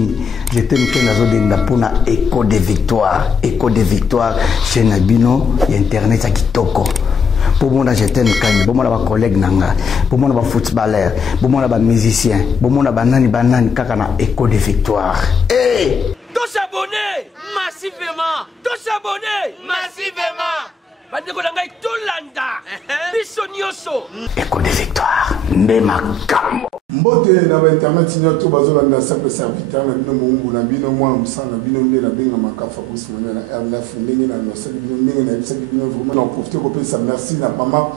nini je t'aime que nazodenda mpona écho de victoire chez Nabino et internet ya kitoko pour moi je t'aime kani pour moi ba collègue nanga pour moi ba footballeur pour moi ba musicien pour moi banani kaka na écho de victoire tous s'abonner massivement bandeko na ngai tolanda biso nyonso écho de victoire nde makambo mbote na ba internet nyoto bazolanda simple serviteur na bino mungu na bino mwa musana bino nde na benga makafa kusimana na R9 ndenge na nosali bino ndenge na bisaki bino vraiment na profiter ko pesa merci na mama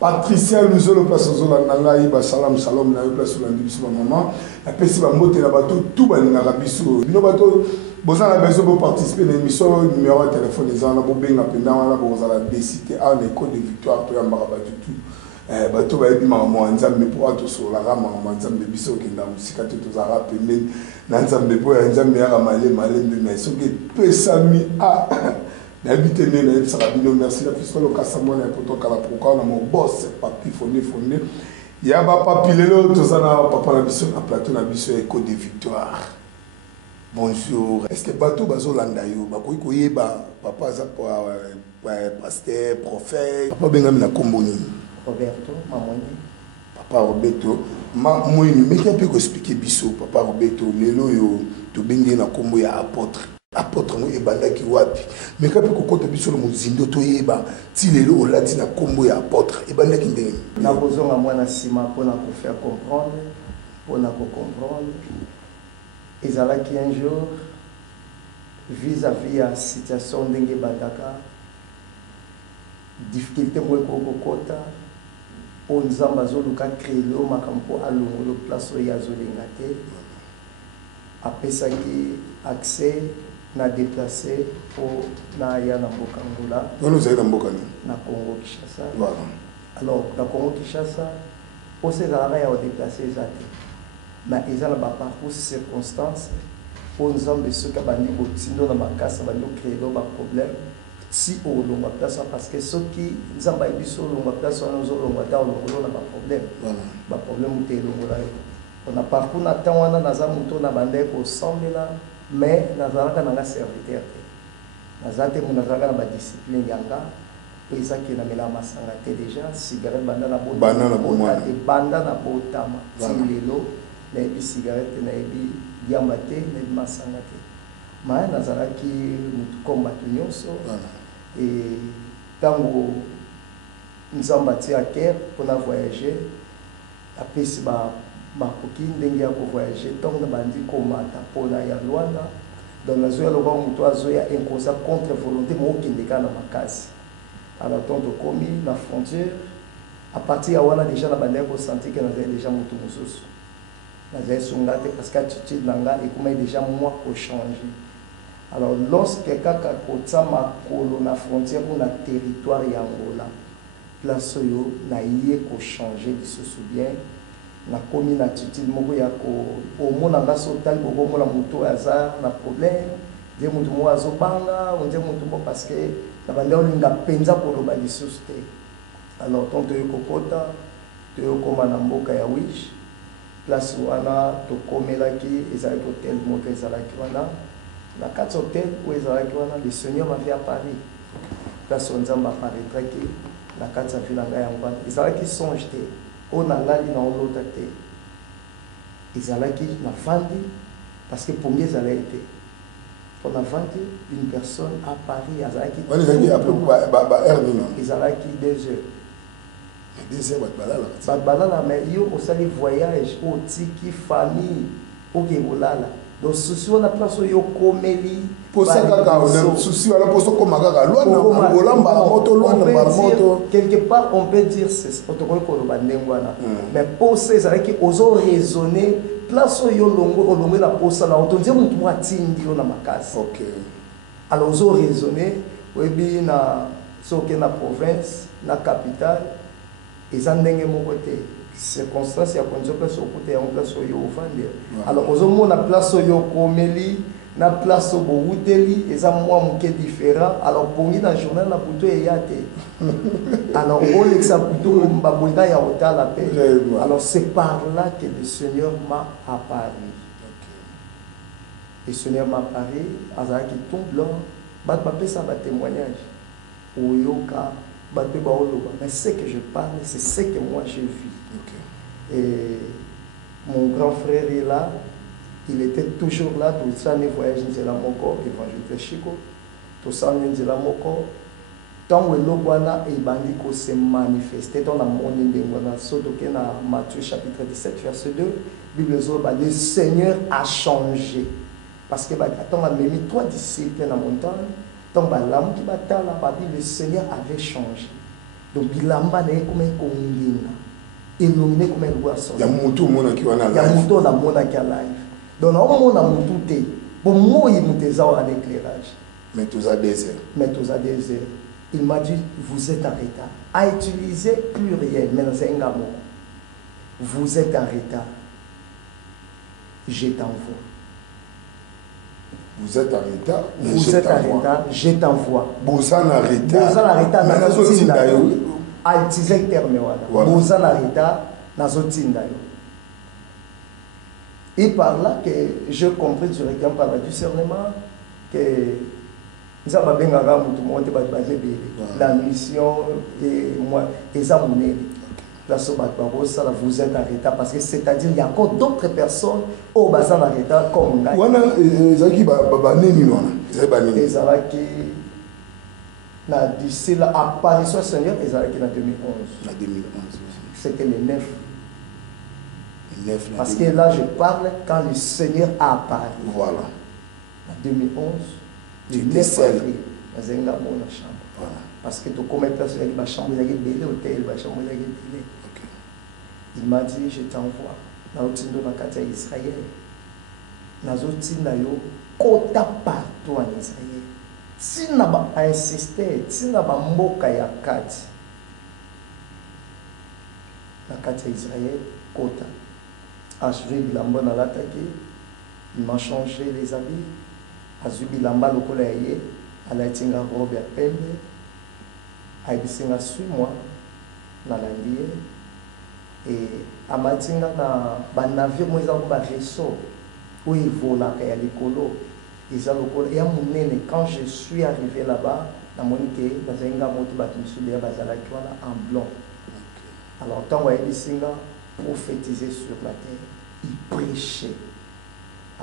Patricia Luzolo place zolanda ngai ba salam na place zolanda biso mama na pesi ba mbote na bato tout balinga biso bino bato bozala besoin de participer à l'émission numéro de téléphone les gens bo benga pendant la bozala décider à l'écho de victoire to ya maraba tout bato ba yebi mama nzambe po ato so la rama mama nzambe biso kenda musika to tozara pembeni na nzambe po ya nzambe ya male mais so que pesami a d'habiter na yebisa bino merci la fiscale okasamo na poto kala pourquoi na mon boss papi fondé ya ba papi lelo tozana papa na biso na plateau na biso écho de victoire. Bonjour. Est-ce que bateau bazolanda yo bakoyi koyeba papa za pasteur prophète papa bengami na kombo nini Roberto Mamoni papa Roberto Mamoni mais qui peut expliquer biso papa Roberto lelo yo to bengi na kombo ya apôtre ngo ebandaki wapi mais qui peut kokota biso le muzindo to yeba ti lelo olati na kombo ya apôtre ebandaki ndenge na bozonga mwana sima pona ko faire comprendre pona ko comprendre. Ils allaient un jour vis-à-vis la situation d'Enge Badaka, difficulté pour le Kokota, pour nous ambazouluka créer le makampo à l'ongolo place où il y a zolingate, après ça qui accès na déplacé pour na ya na Mbokangula. Nous allons dans Mbokani. Na Congo Kinshasa. Voilà. Alors na Congo Kinshasa, pour ces arrêts à déplacer les athées. Mais ils ont un parcours circonstances pour nous amener ceux qui ont des dans ma casse, qui ont créé des problèmes. Si on a place parce que ceux qui ont des place, on a problème. Pas problème on a parcours na temps on a naza muto na bande ko sambela mais nazalaka na serviteur. Nazate mon nazalaka na discipline yanga. Ils ont na mela masanga déjà cigarette banda na botama. Na ebi cigarette na ebi diamate na ebi masanga te mais nazalaki mutukomba nyonso et tango nzamba ti a cœur pour na voyager apesi ba koki ndenge ya ko voyager donc na bandi komata pona ya Luanda dans la zone loba muto azoya inconsa contre volonté mo kindeka na makasi alors tonto komi na frontière à partir ya wana déjà na bandi ko sentir que na déjà mutu mususu parce que l'attitude est déjà moi pour changer. Alors, lorsque quelqu'un a la frontière ou la territoire Angola, place où na yé ko changer de se souvient, na commis l'attitude mo ya ko au monde na sotal bobo mo la moto hasard na problème, de moto mo azobanga, on dit moto parce que na bande on nga penza pour le bali société. Alors, tant que kokota, to koma na mboka ya wish place wana to komelaki ezalaki hôtel moko ezalaki wana na kati hôtel où ezalaki wana le Seigneur m'a fait à Paris place nzamba apparaîtraki na kati ya ville ngai yango wana ezalaki songe te o na lali na olota te ezalaki na fandi parce que pongi ezalaki te on a vendu une personne à Paris ezalaki ezalaki 2 heures. Balala mais yo osali voyage au tiki famille au Kebolala donc souci on a place yo komeli pour ça kaka on a souci wala pour ça comme kaka moto quelque part on peut dire c'est protocole ko bandengwana mais pour ces avec ozo raisonner place yo longo na posa na otonzi mutu mwatindi yo na makasi OK alors ozo raisonner webi na soke na province na capitale ils ont des circonstances, il y a des place au côté, en place où il y a alors, aux hommes, la place où il y a Komeli, la place où il y a ils ont moins différent. Alors, pour nous, dans le journal, la plutôt il y a alors, on dit que ça plutôt il y a la paix. Alors, c'est par là que le Seigneur m'a apparu. Le Seigneur m'a parlé, Azara qui tombe là, ça va témoignage. Oyoka, mais ce que je parle, c'est ce que moi j'ai vu. Okay. Et mon grand frère est là, il était toujours là, tout ça, les voyages de la Moko, évangile Chico, tout ça, de la Moko. Tant que l'Oguana et Bandiko s'est manifesté dans la monde de Mwana, surtout dans Matthieu chapitre 17, verset 2, Bible dit, le Seigneur a changé. Parce que quand on a mis 3 disciples dans la montagne, tant que l'âme qui battait là, le Seigneur avait changé. Donc, il a été comme un congénère. Illuminé comme un boisson. Il y a beaucoup de monde qui va live. Il y a beaucoup de monde qui va live. Donc, on a tout. Pour moi, il y a un éclairage. Mais tous à désert. Il m'a dit, vous êtes en retard. À utiliser pluriel, mais dans un mot. Vous êtes en retard. Je t'envoie. Vous êtes en retard. Vous êtes en retard, je t'envoie. Vous êtes en retard. Vous êtes en retard. À utiliser le terme. Vous êtes en retard. Et par là que je compris directement par le discernement que nous avons bien la mission et moi, et ça vous êtes en retard parce que c'est-à-dire il y a encore d'autres personnes au bassin en retard comme nous. D'ici l'apparition du Seigneur, ils ont été en 2011. C'était le 9. Parce que là, je parle quand le Seigneur a apparu. Voilà. En 2011, le 9 avril, dans une chambre. Voilà. Parce que tout comme personne qui va chambre, il y a des bébés hôtel, il chambre, il y a des bébés. Il m'a dit, je t'envoie. Dans le Israël. Dans le kota partout en Israël. Si tu as insisté, si tu as mboka ya kati, la kati Israël, kota. Azubi bilamba na lataki, il m'a changé les habits. Azubi bilamba lokola ye, ala tinga robe ya pembe. Aibisinga suis-moi na landier. Et amatinga na ba navire mo eza ko ba vaisseau où il vola ka ya likolo. Quand je suis arrivé là-bas, dans mon été, en blanc. Alors, tant qu'il prophétisait sur la terre, il prêchait.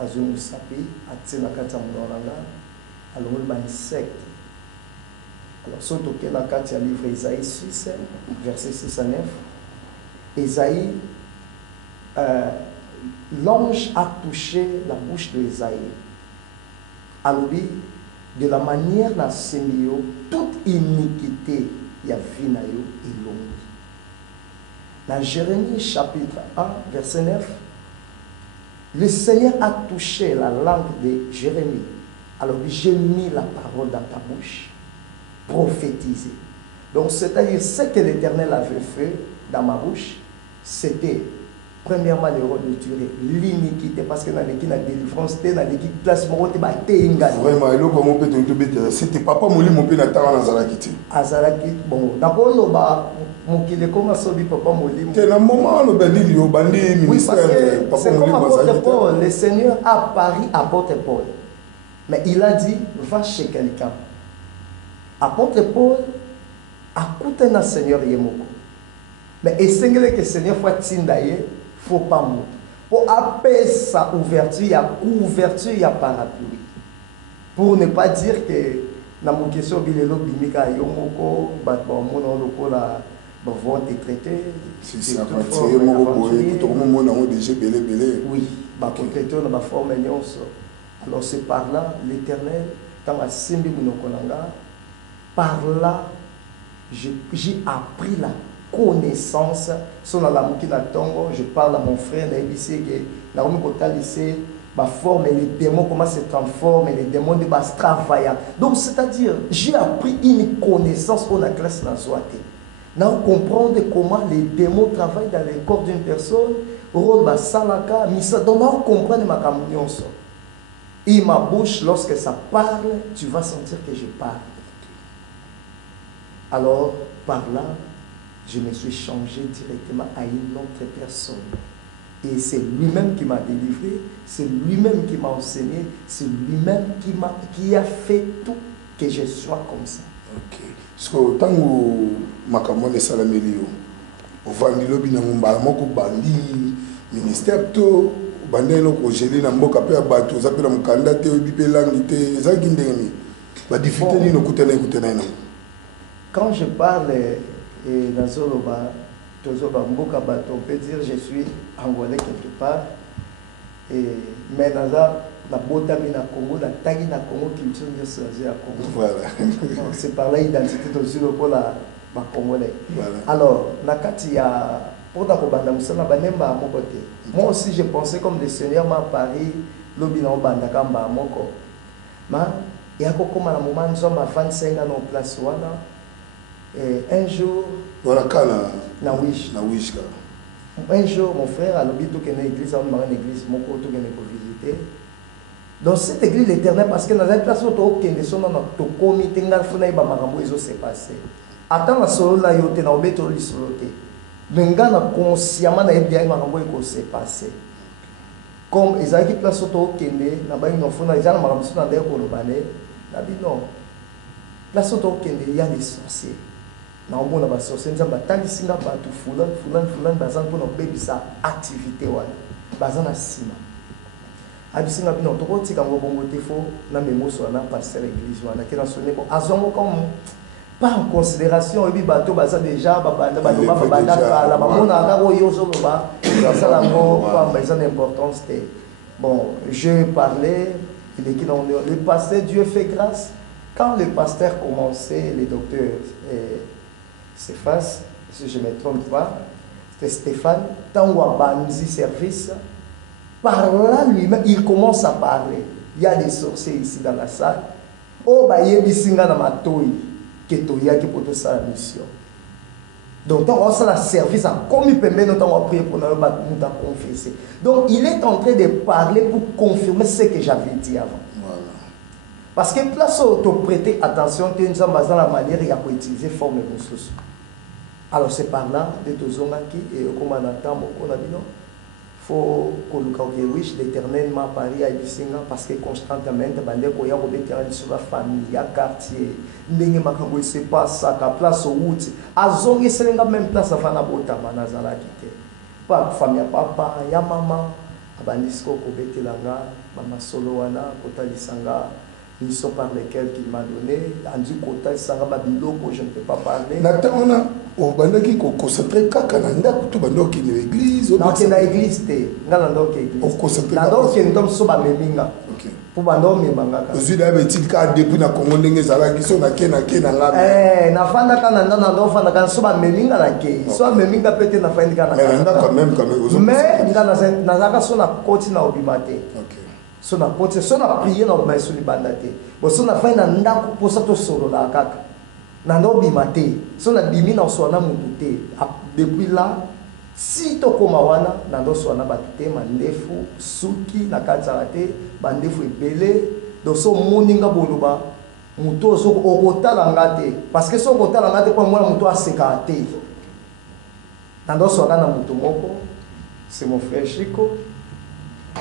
À Zumusapi, à Tsenakatamulanga, alors il y a un secte. Alors, surtout que la carte, il y a le livre Isaïe 6, verset 6 à 9. Isaïe, l'ange a touché la bouche d'Isaïe. Alors, de la manière dont Sémio, toute iniquité, il y a vu et l'homme. Dans Jérémie chapitre 1, verset 9, le Seigneur a touché la langue de Jérémie. Alors, j'ai mis la parole dans ta bouche, prophétiser. Donc, c'est-à-dire, ce que l'Éternel avait fait dans ma bouche, c'était premièrement le retourner l'iniquité parce que dans l'équipe de délivrance dans l'équipe classement vraiment c'était papa moli mon père n'attend azalaki bon d'abord mon qui est comme ça papa moli c'est un moment le bandi yo bandi ministère papa moli Paul le Seigneur a apparu à apôtre Paul mais il a dit va chez quelqu'un apôtre Paul a coûté na Seigneur yemoko mais est-ce que le Seigneur faut tindaye faut pas mourir. Pour appeler sa ouverture, il y a couverture, il y a parapluie. Pour ne pas dire que dans mon question, il y a bimika yomoko, batbamon la vont être traités. Si c'est parti, tout le monde a déjà belé. Oui, bah traité dans ma forme alors c'est par là l'Éternel quand la simbi munokolanga par là j'ai appris la connaissance sur la tongo je parle à mon frère l'ABC que la ma forme et les démons comment se transforment et les démons de base travaillent donc c'est-à-dire j'ai appris une connaissance on a classe dans Zoaté now comprendre comment les démons travaillent dans le corps d'une personne rôle ba salaka misa donc on comprendre ma communion et ma bouche lorsque ça parle tu vas sentir que je parle alors par là je me suis changé directement à une autre personne. Et c'est lui-même qui m'a délivré, c'est lui-même qui m'a enseigné, c'est lui-même qui a fait tout que je sois comme ça. Ok. Parce que tant que makamon est salamelio, au vandilobi na mbala moko bandi ministère to bandi no ko gelé na mboka pe abato za pe na mukanda te obipe langi te za kindeni ba difficulté ni no kutena na. Quand je parle dans Zoloba Tozoba Mboka Bato, on peut dire je suis angolais quelque part. Mais dans la Botami na Congo, la Tagi na Congo, culture de Sazé à Congo. Voilà. C'est par là l'identité de Zolo pour la Congolais. Voilà. Alors, Nakati a pour la Kobanda Moussana Banemba à mon côté. Moi aussi, j'ai pensé comme le Seigneur m'a parlé, l'Obina Bandakamba à mon côté. Mais il y a comme à un moment, nous sommes à 25 ans en place. Un jour, voilà, na wish. Un jour, mon frère a l'habitude de l'église, on m'a une église, mon côté de visiter. Dans cette église l'éternel, parce que dans la place où tu as son nom, tu as commis, tu as fait un s'est passé. Attends, la solo là, tu as obéi au lisoloté. Mais tu as consciemment bien que s'est passé. Comme ils ont dit place où tu as fait, ils ont fait un non. Place où tu as fait, il y a des sorciers. Na omona ba sorcier nzamba tangisinga batu fulan bazana pour nos bébés sa activité wana bazana sima abisinga bino tokoti kango bongo tefo na memoso na pasteur église wana kena sonné bon azongo comme pas en considération et bi bato baza déjà babanda la bamona ngako yozo loba ça la ngo pas besoin d'importance té bon je parlais le pasteur Dieu fait grâce quand le pasteur commençait les docteurs Stéphane, si je ne me trompe pas, c'était Stéphane, tant qu'on a bandi service, par là lui-même, il commence à parler. Il y a des sorciers ici dans la salle. Oh, bah, il y a des singa dans ma toy, qui est qui pour tout ça la mission. Donc, tant qu'on a la service, comme il peut même, on a prié pour nous confesser. Donc, il est en train de parler pour confirmer ce que j'avais dit avant. Parce que place où tu prêter attention, tu es dans la manière où utiliser forme de ressources. Alors c'est par là, de Tozongaki, et comme on attend beaucoup, on a dit non, il faut que l'Éternel m'a parlé à Ibisinga parce que constantement, il y a des sur la famille, il y a quartier, il y a des place à place au route, à zone, il y a même place à Fanabota, Manazala quitté. Pas famille, papa, il y a maman, Abandisko, Kobetelanga, Mama Soloana, Kotalisanga. Ils sont par lesquels qu'il m'a donné. Andu Kota, Sarama Biloko, je ne peux pas parler. Nathan, on a au Bandaki qu'on concentre Kakananda, tout Bandok qui est l'église. Non, c'est l'église. Nanandok est l'église. On concentre. Nanandok est un soba meminga. Pour Bandok Mimanga. Vous avez dit que depuis la Congo, les Arabes qui sont à Kena. Nafanda Kananda, Nandofana, quand soba meminga la Kei. Soit meminga peut-être na fin de Kananda. Mais quand même. Mais, Nazaka son a continue à obimate. Si on a prié dans le sur les bandatés, si on a fait un ndako pour ça, solo la kaka. Nando bimate, si on a bimi dans son âme depuis là, si to komawana, nando son âme batute, mandefu, suki, nakazarate, bandefu ebele, dans son moninga boluba, muto so okota langate, parce que son okota langate pour moi muto a sekate. Nando son âme muto moko, c'est mon frère Chico.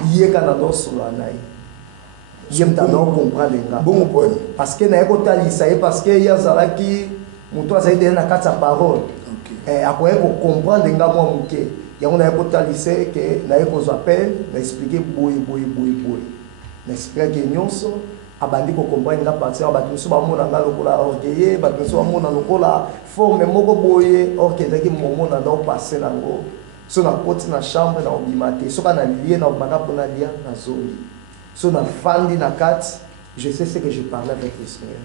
Il y a un solo anaï. Il y a un comprendre bon point parce que na école parce que il y a zalaki muto azaide na kata parole et après pour comprendre nga moi muke il y a on a école que na école appel na expliquer boy na expliquer que nyonso abandi ko comprendre nga partie abatu so ba mona nga lokola orgueillé batu so ba mona lokola forme moko boye orgueillé ki momo na do passer nango. Si on a côté na chambre na obimate, si on a lié na obimaka pour na lié na zone. Si on a fandi na kat, je sais ce que je parlais avec le Seigneur.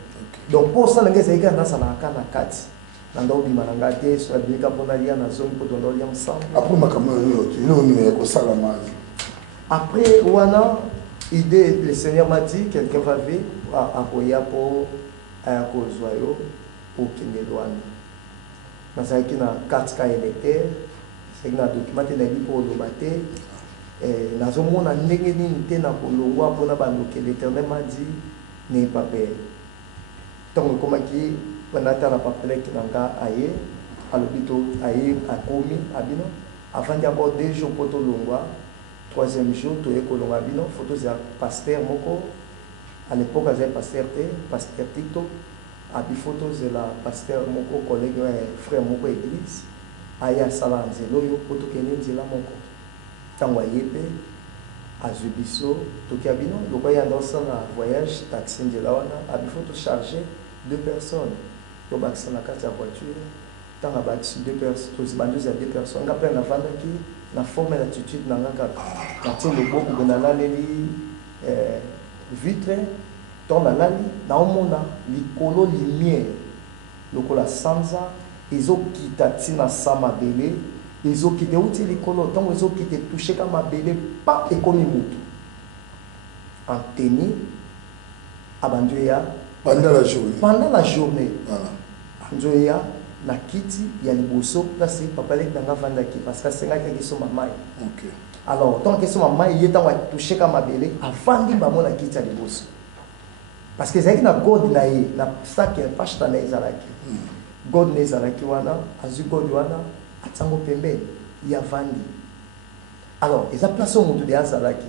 Donc pour ça, les gens qui sont na kat, na obimana ngate, si on a bimaka pour na lié na zone pour donner lié ensemble. Après ma caméra, nous ko salama. Après wana idée le Seigneur m'a dit quelqu'un va venir à Koya pour un kozoyo pour Kinelwana. Na ça qui na carte ka électeur. C'est un document qui est pour le matin. Dans un monde, on a été dans le roi pour l'Éternel m'a dit n'est pas peur. Donc, comme on a la papelette qui n'a pas ailleurs, à l'hôpital, ailleurs, à Komi, à Bino, avant d'abord 2 jours pour Tolongwa, 3e jour, tu es Kolonga Bino, photos de pasteur Moko, à l'époque, il y avait pasteur Tito, à des photos de la pasteur Moko, collègue, frère Moko église, Aya Salanzelo, Poto Kenen Zela Moko, Tangwa Yepe, Azubiso, Tokiabino, donc il y a dans un voyage, taxi de la Wana, à des photos chargées, 2 personnes, tu vas dans la voiture. Tant à bâti 2 personnes, tous les 2 personnes, après on a vendu qui, la forme et l'attitude, on a tiré le beau pour qu'on a les vitres, on a l'ali, dans le monde, les colos, les lumières, le cola sansa, ils ont quitté Tina Sama Bélé, ils ont quitté aussi les colos, tant ils ont quitté touché comme ma Bélé, pas et comme une en tennis, abandonné pendant la journée. Pendant la journée, Voilà. na kiti ya liboso place papa lek danga vandaki parce que senga ke so mamai. OK. Alors tant que so mamai yeta wa toucher ka mabele avandi ba mona kiti ya liboso. Parce que zaki na god na ye na sac ya pasta na ezalaki. God na ezalaki wana azu god wana atsango pembe ya vandi. Alors eza place au mutu de azalaki.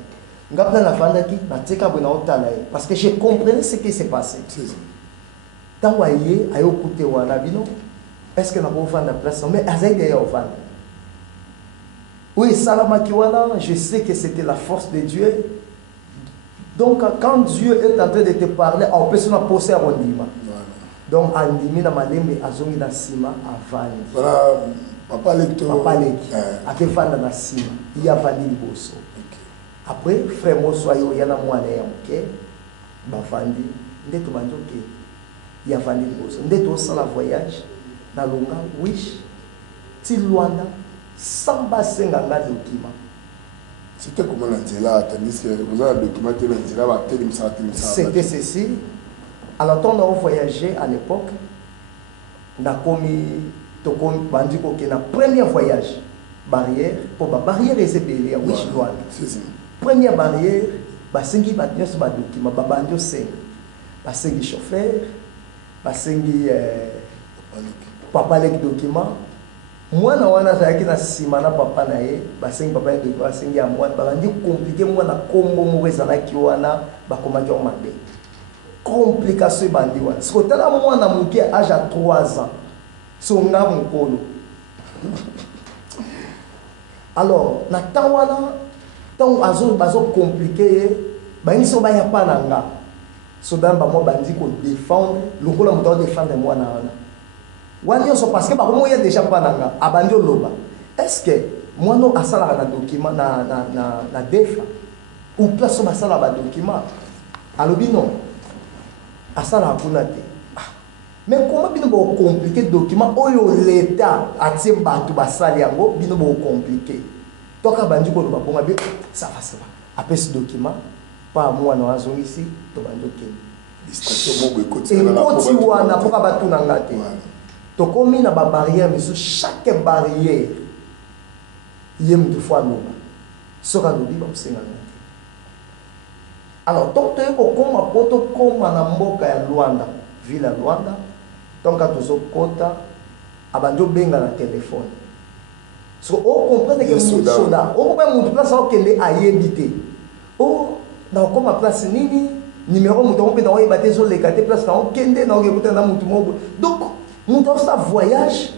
Ngapna na vandaki na teka bona otala ye parce que je comprenais ce qui s'est passé. C'est ça. Tant wa ye ayo koute wana bino. Est-ce que nous avons la place? Mais oui, Salama Kiwana, je sais que c'était la force de Dieu. Donc, quand Dieu est en train de te parler, on peut se poser à Rondima. Donc, Andimi na malembe azongi na sima avani. Voilà, papa lecto. Papa leki. Akefanda na sima. Il y a vandi liboso. Après, frère Mosoyo, il y a na mwana ya moke. Bavandi. Ndeto bandoke. Il y a vandi liboso. Ndeto sans la voyage. Na longa wish ti Luanda samba senga nga document. C'était comment la là tandis que vous avez documenté la là va tellement ça. C'était ceci. Alors on a voyagé à l'époque. Na komi to komi bandi ko ke na premier voyage barrière pour ba barrière ezebeli wish Luanda. C'est ça. Première barrière ba sengi ba nyos ba document ba bandi senga. Ba sengi chauffeur, ba sengi papa lek document moi na wana zaki na sima na papa na ye basengi papa ye document basengi ya moi bandi compliqué moi na kombo mo ezalaki wana bakomaki o mabe complication bandi wana siko tala moi na muke âge à 3 ans so nga mukolo alors na tawana tant bazo compliqué bani so ba ya pananga so damba mo bandi ko défendre lokola mo doit défendre moi na wana. Parce que moi il y a déjà pas nanga abandio loba. Est-ce que moi non asala na document na defa ou place ma sala ba document alobi non asala kuna te. Mais comment bino bo compliqué document oyo l'état atie batu basali yango bino bo compliqué. Toka bandi ko loba bonga bi ça va. Après ce document pas moi na azongi ici to bandi ke. Distraction mo côté na la côté wana poka batu nanga te. Tokomi na ba barrière mais sur chaque barrière yem de fois no soka lobi ba senga. Alors donc tu ko koma poto koma na mboka ya Luanda ville ya Luanda donc atozo kota abanjo benga na téléphone so o comprendre que soda o ko mu place o kende ayebité o na koma place nini numéro muto mpe na oyeba te zo lekate place na o kende na o kekuta na mutu mo donc muto sa voyage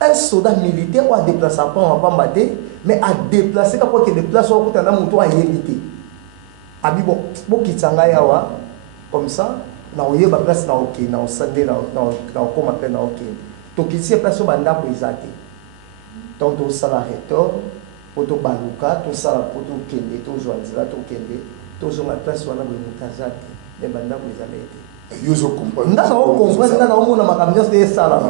un soldat militaire ou a déplacé à pas mais a déplacé pour que déplace au côté na muto ayebité abi bon kitanga yawa comme ça na oyeba place na ok na osande na koma pe na ok to kisi place banda ko izate donc to sala retor poto baluka to sala poto kende to joanzila to kende to zo na place wana bo mutazate ne banda ko izalete yozo comprendre nda na comprendre na omona makamyo de sala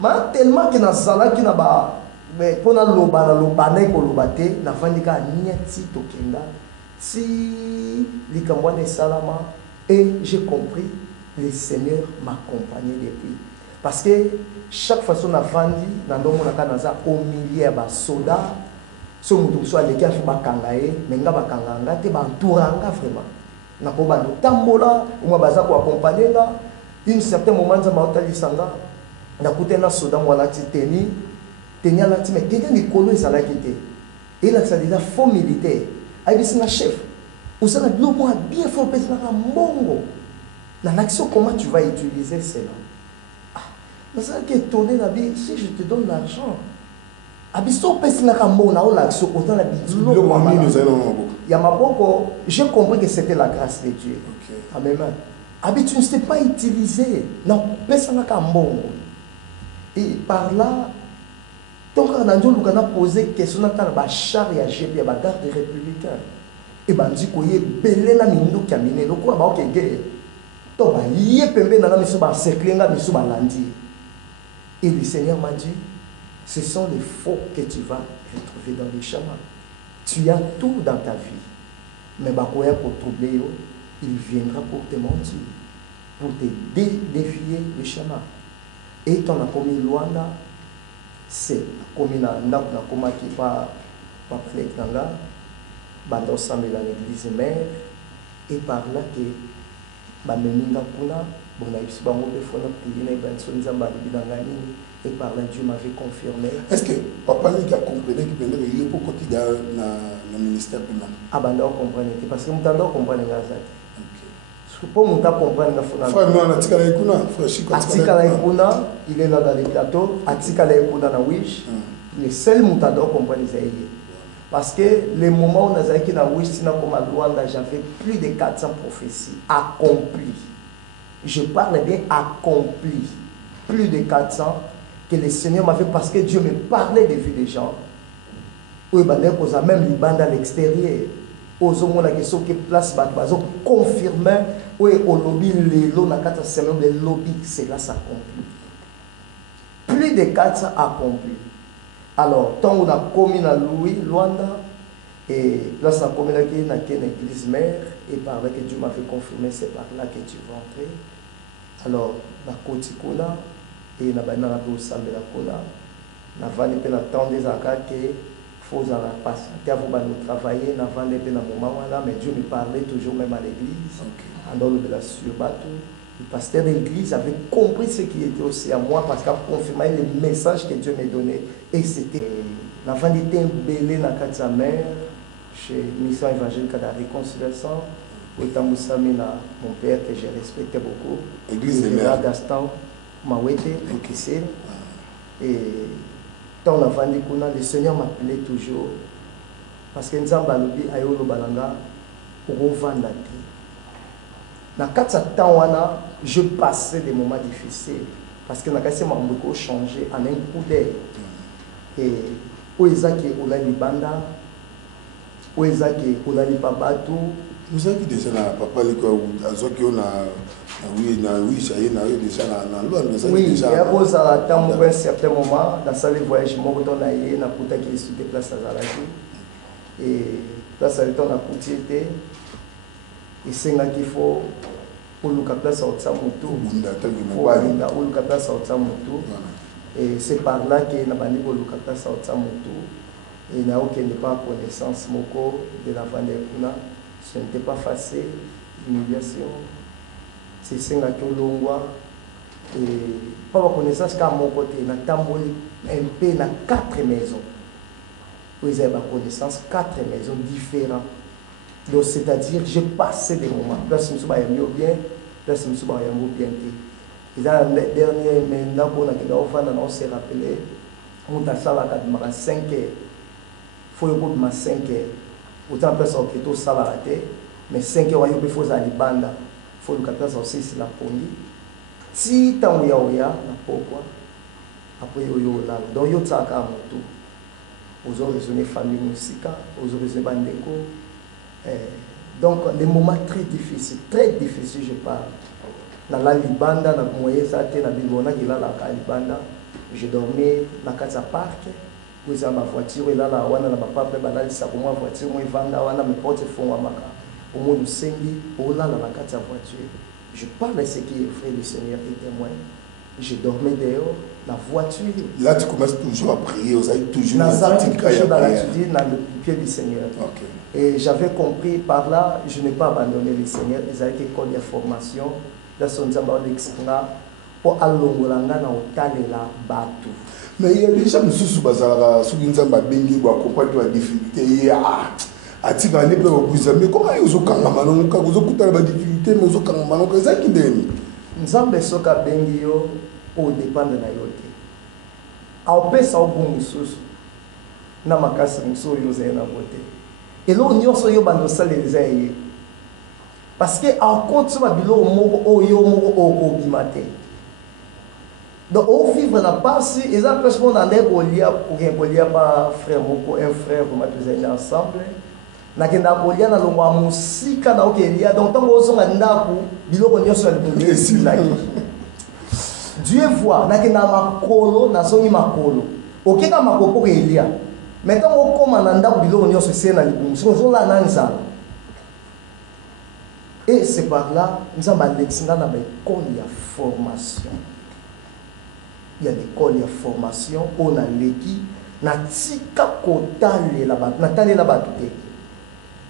ma tellement que na sala ki na ba mais pona loba na ko lobate na vandika niati to kenda si likamwane salama et j'ai compris le Seigneur m'accompagnait depuis parce que chaque fois son avandi na ndomo na kanaza au milieu ya ba soda so mutu so aleki afi bakanga ye menga bakanga nga te ba entouranga vraiment na ko bando tambola uma baza ko accompagner nga une certain moment za maotali sanga na kutena soda mwana ti teni alati me teni ni kolo ezalaki te Et là, ça déjà faux militaire. Aïe, c'est un chef. Vous avez bien fort, dans l'action, comment tu vas utiliser cela? Dans ça qui est étonné, si je te donne l'argent, j'ai compris que c'était la grâce de Dieu. Amen. Tu ne sais pas utiliser. Non, et par là, donc on a posé question dans la char et la garde républicaine. Et ben dit qu'on y est belé na mindo kamine le quoi ba ok guerre. To ba yé pembe na miso ba cerclenga miso ba landi. Et le Seigneur m'a dit, ce sont les faux que tu vas retrouver dans les chemins. Tu as tout dans ta vie. Mais Bakoya pour troubler, il viendra pour te mentir, pour te défier le chemin. Et ton a commis Luanda, c'est commis na koma qui va flek nanga, bando samela l'église mère, et par là que bameninga kuna. Bon, et par là, Dieu m'avait confirmé. Est-ce que papa a compris qu'il y a pour quotidien dans le ministère? Ah, ben, on comprend. Parce que nous avons compris. Pour nous comprendre, il est là dans les plateaux, Atika Laïkouna na Wish, le seul moutador comprendre parce que les moments où nous avons été dans Wish, j'avais plus de 400 prophéties accomplies. Je parle bien accompli. Plus de 400 que le Seigneur m'avait, parce que Dieu me parlait des vies des gens. Oui, même les bandes à l'extérieur. Aux hommes qui place confirmé. Oui, au lobby, les lots, le lobby, c'est là ça accompli. Plus de 400 accomplis. Alors, tant on a commis à Louis, Luanda, et là, ça a commis à l'église mère, et par là que Dieu m'avait confirmé, c'est par là que tu vas entrer. Alors, na koti kuna et na bana na ko sambela kuna na vani pe na temps des aka que faut en passer que vous va nous travailler na vani pe na moment là mais Dieu me parlait toujours même à l'église en dehors de la sur bateau le pasteur de l'église avait compris ce qui était aussi à moi parce qu'il a confirmé le message que Dieu me donnait et c'était la vani était belé na katsa mère chez Mission évangélique de la réconciliation. Mon père que je respectais beaucoup, Église de Mère Gaston, Mawete, Kissé. Et tant on a vendu, le Seigneur m'appelait toujours. Parce que nous avons dit, Ayolo Balanga, pour vendre la vie. Dans 4 temps, je passais des moments difficiles. Parce que nous avons beaucoup changé en un coup d'œil. Et où est-ce qu'on a les bandas, où est-ce qu'on a les babatou. Vous avez déjà papa qui oui, il y a un certain moment, dans ce voyage, je me retourne à Nakuta qui est sur des places à Zalaki. Et place à l'état, Nakuti était. Et c'est là qu'il faut pour le place à Otsamutu. Pour le place à Otsamutu. Et c'est par là qu'il y a un place à Otsamutu. Et il n'y a aucune connaissance de la Vandekuna. Ce n'était pas facile, l'humiliation. C'est ce que l'on et pas de connaissance qu'à mon côté, il y a un peu dans 4 maisons. Vous avez ma connaissance, 4 maisons différentes. Donc, c'est-à-dire, j'ai passé des moments. Là, je me suis bien, là, je me suis bien. Et dans le dernier, maintenant, on s'est rappelé, on a fait 5 heures. Il faut que 5 heures. Autant de personnes qui sont salariés, mais 5 heures, il faut aller banda. Il faut que les aussi la pondi. Si tu as un yaoya, après, donc il y a un tout. Aux origines famille musique, aux origines bandeko. Donc, les moments très difficiles, je parle. Dans la Libanda, dans le moyen, dans la Libanda, je dormais dans le parc. Vous avez ma voiture, là, là, on a ma papa, ma voiture, moi, mes portes font au moins nous sengi, au là, dans la voiture. Je parle de ce qui est vrai, le Seigneur est témoin. Je dormais dehors, la voiture. Là, tu commences toujours à prier, vous avez toujours dans le pied du Seigneur. Okay. Et j'avais compris par là, je n'ai pas abandonné le Seigneur. Ils avaient qu'il y a formation, là, son Zamba, pour alongolanga na otalela bato. Mais il y a déjà mususu bazala soki nzamba bengi ba accompagner la difficulté ya atika ne pe obuza mais comment yozo kangama no ka gozo kutala ba difficulté mais yozo kangama no ka zaki ndeni nzambe soka bengi yo o dépendre na yo te aopesa obu mususu na makasi mususu yozo na bote elo nyonso yo bando saleza ye parce que en compte sur bilo moko oyo moko okobimate. Donc, au vivre la passe, ils ont presque on en est pour lire par frère moko un frère pour mettre ensemble. Na kenda pour lire na longwa musika na okelia donc tant qu'on songa ndaku biloko nyonso ya lipungi esilaki. Dieu voit na kenda makolo na songi makolo. Okeka makoko elia. Maintenant on koma na ndaku biloko nyonso se na lipungi. So la nanza. Et c'est par là nous avons alexina na école ya formation. Il y a l'école de formation, on a l'équipe, na tika kotale la bat, na tale la batute.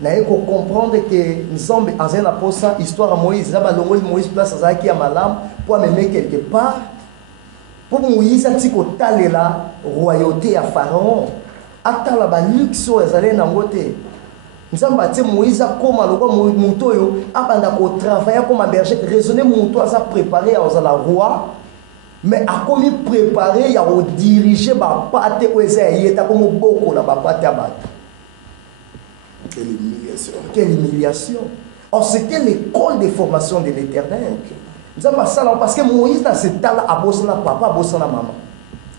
Na eko comprendre que nous sommes en un apostat histoire à Moïse, là bas Moïse place à qui a malam pour amener quelque part. Pour Moïse a tika kotale la royauté à Pharaon. Ata la ba luxo ezale na ngote. Nous sommes bâtis Moïse a comme le roi Moutoyo a pendant qu'on travaille comme un berger raisonner Mouto a préparé à la roi. Mais à comme il préparé, il y a dirigé ma pâte où il y a comme beaucoup la pâte à battre. Quelle humiliation. Quelle humiliation. Or, c'était l'école de formation de l'Éternel. Nous avons ça parce que Moïse, dans ce temps-là, a bossé na papa, a bossé na maman,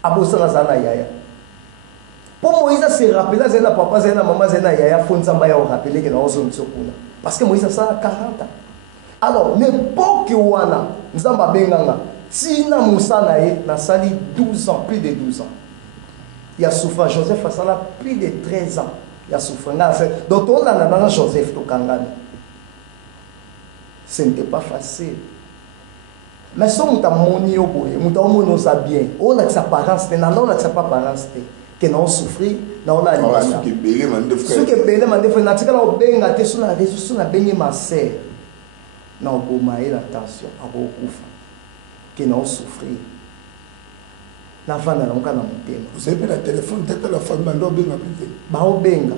a bossé na zana yaya. Pour Moïse, se rappeler, zana papa, zana maman, zana yaya, il faut nous rappeler que nous avons une seconde. Parce que Moïse, ça a 40 ans. Alors, n'importe où, nous avons benganga. Tina Moussa na sali 12 ans, plus de 12 ans. Il a souffert, Joseph a sali plus de 13 ans. Il a souffert. Donc on a Joseph Tokangani. Ce n'était pas facile. Mais si on a moni au bout, on a moni bien. On a sa parence, mais non, on a sa parence. Que nous souffrir, nous on a ce qui est belé, ce qui est belé, na tika na obenga te sur la réseau na bengi ma sœur. Na obomaye l'attention, à okufa. Que nous souffrir. La femme n'a pas de vous avez le téléphone, peut-être la femme n'a pas de benga.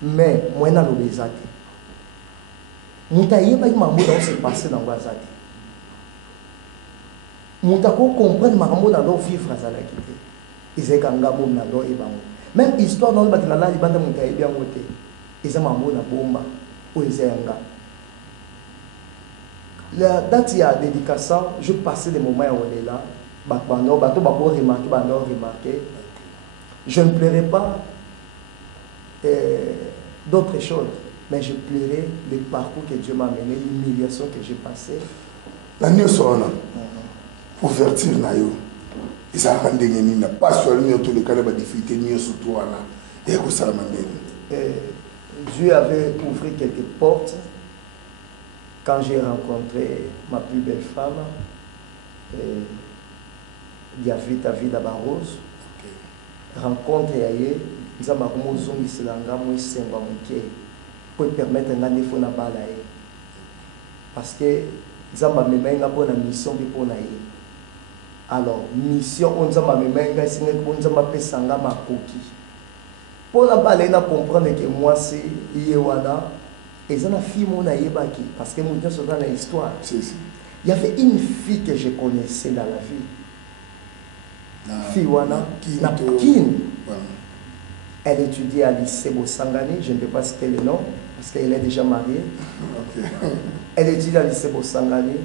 Mais moi, je n'ai pas de Moutaïe, je n'ai se passer dans le Wazaki. Moutako comprendre ma maman dans vivre à la quitté. Ils ont un gabo na do et bango. Même histoire dans le bâtiment là, ils bandent moutaïe bien moté. Ils ont maman na bomba ou ils ont un gars. La date il y a dédicace, je passais des moments où on est là. Je ne plairai pas d'autres choses, mais je plairai le parcours que Dieu m'a mené, l'humiliation que j'ai passée. La nuit sera pour vertir nayo. Ils ont rendu n'a pas sur tous les cas de difficulté ni surtout là. Et que ça m'a Dieu avait ouvert quelques portes. Quand j'ai rencontré ma plus belle femme, Diavita Vida Barros, rencontre ailleurs, nous avons pour permettre un défaut na balaye. Parce que nous avons une mission pour naïe. Alors, mission, on a une mission pour la balaye, comprendre que moi c'est Yewana. Et ça, la fille, parce que mon Dieu, c'est dans l'histoire. Il y avait une fille que je connaissais dans la vie. Fille Wana, Napkin. Elle étudiait à lycée Bossangani, je ne peux pas citer le nom, parce qu'elle est déjà mariée. Elle étudiait à lycée Bossangani.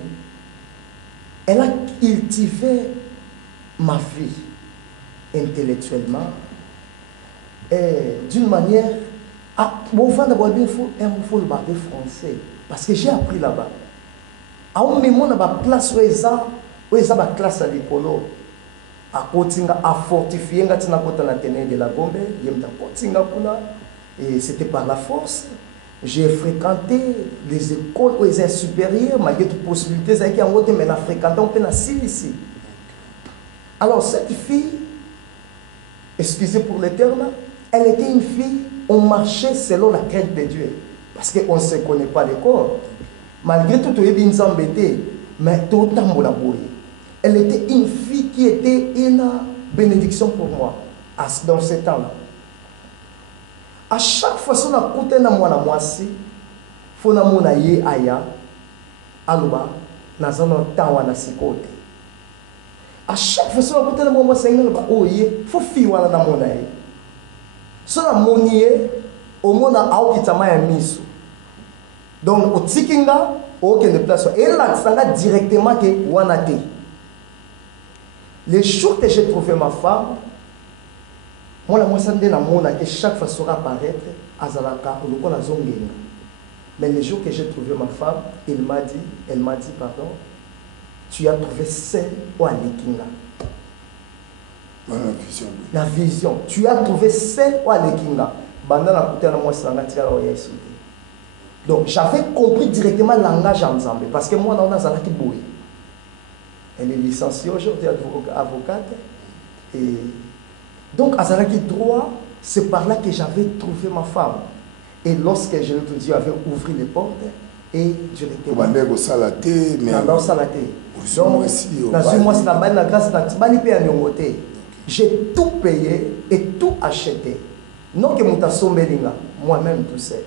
Elle a cultivé ma vie intellectuellement et d'une manière. Ah, bon, il faut le parler français. Parce que j'ai appris là-bas. À un moment, on a une place où il y a une classe à l'école. À fortifier, on a de la Gombe. Et c'était par la force. J'ai fréquenté les écoles où ils sont supérieurs, malgré toutes les possibilités, mais on a fréquenté, on peut ici. Alors, cette fille, excusez pour le terme, elle était une fille. On marchait selon la crainte de Dieu. Parce qu'on ne se connaît pas l'école. Malgré tout, on est bien embêté. Mais tout le temps, on a bourré. Elle était une fille qui était une bénédiction pour moi dans ce temps-là. À chaque fois que je suis dans mon amoisi, il faut que je aille aya, aluba, na zona tawa na sikote. À chaque fois que je suis dans mon amoisi, il faut que na mon aye. Si je suis au monde à misu. Donc, au tikinga, aucun de place. Et là, ça va directement que wanate. Les jours que j'ai trouvé ma femme, moi, que chaque fois sera apparaître, azalaka, ou la zone. Mais les jours que j'ai trouvé ma femme, elle m'a dit, pardon, tu as trouvé celle ou à l'ékinga. La vision. Tu as trouvé celle ou à l'ékinga. Donc j'avais compris directement le langage en Zambie. Parce que moi, dans la Zalaki Boui, elle est licenciée aujourd'hui, avocate. Et donc, à Zalaki droit, c'est par là que j'avais trouvé ma femme. Et lorsque je l'ai dit, j'avais ouvert les portes et je l'ai dit. J'ai tout payé et tout acheté. Non que moi-même tout seul.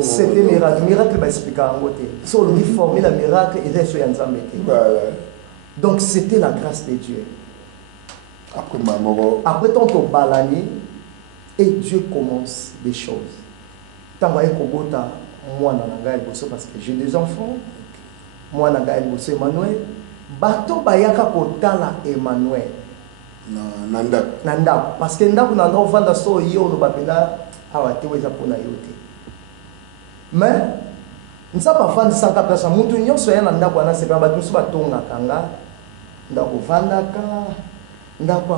C'était miracle. Miracle va expliquer en côté. Si on lui formule le miracle, il est sur Yanzambe. Donc c'était la grâce de Dieu. Après tant que balani, et Dieu commence des choses. Tant que moi parce que j'ai des enfants, moi je Emmanuel, bateau bayaka kotala Emmanuel. Nanda parce que ndako nanda ovanda so yo no babela awate weza pona yote. Mais nzapa fandi saka place mutu nyonso ya ndako ana sepa batu so batonga kanga ndako vandaka ndako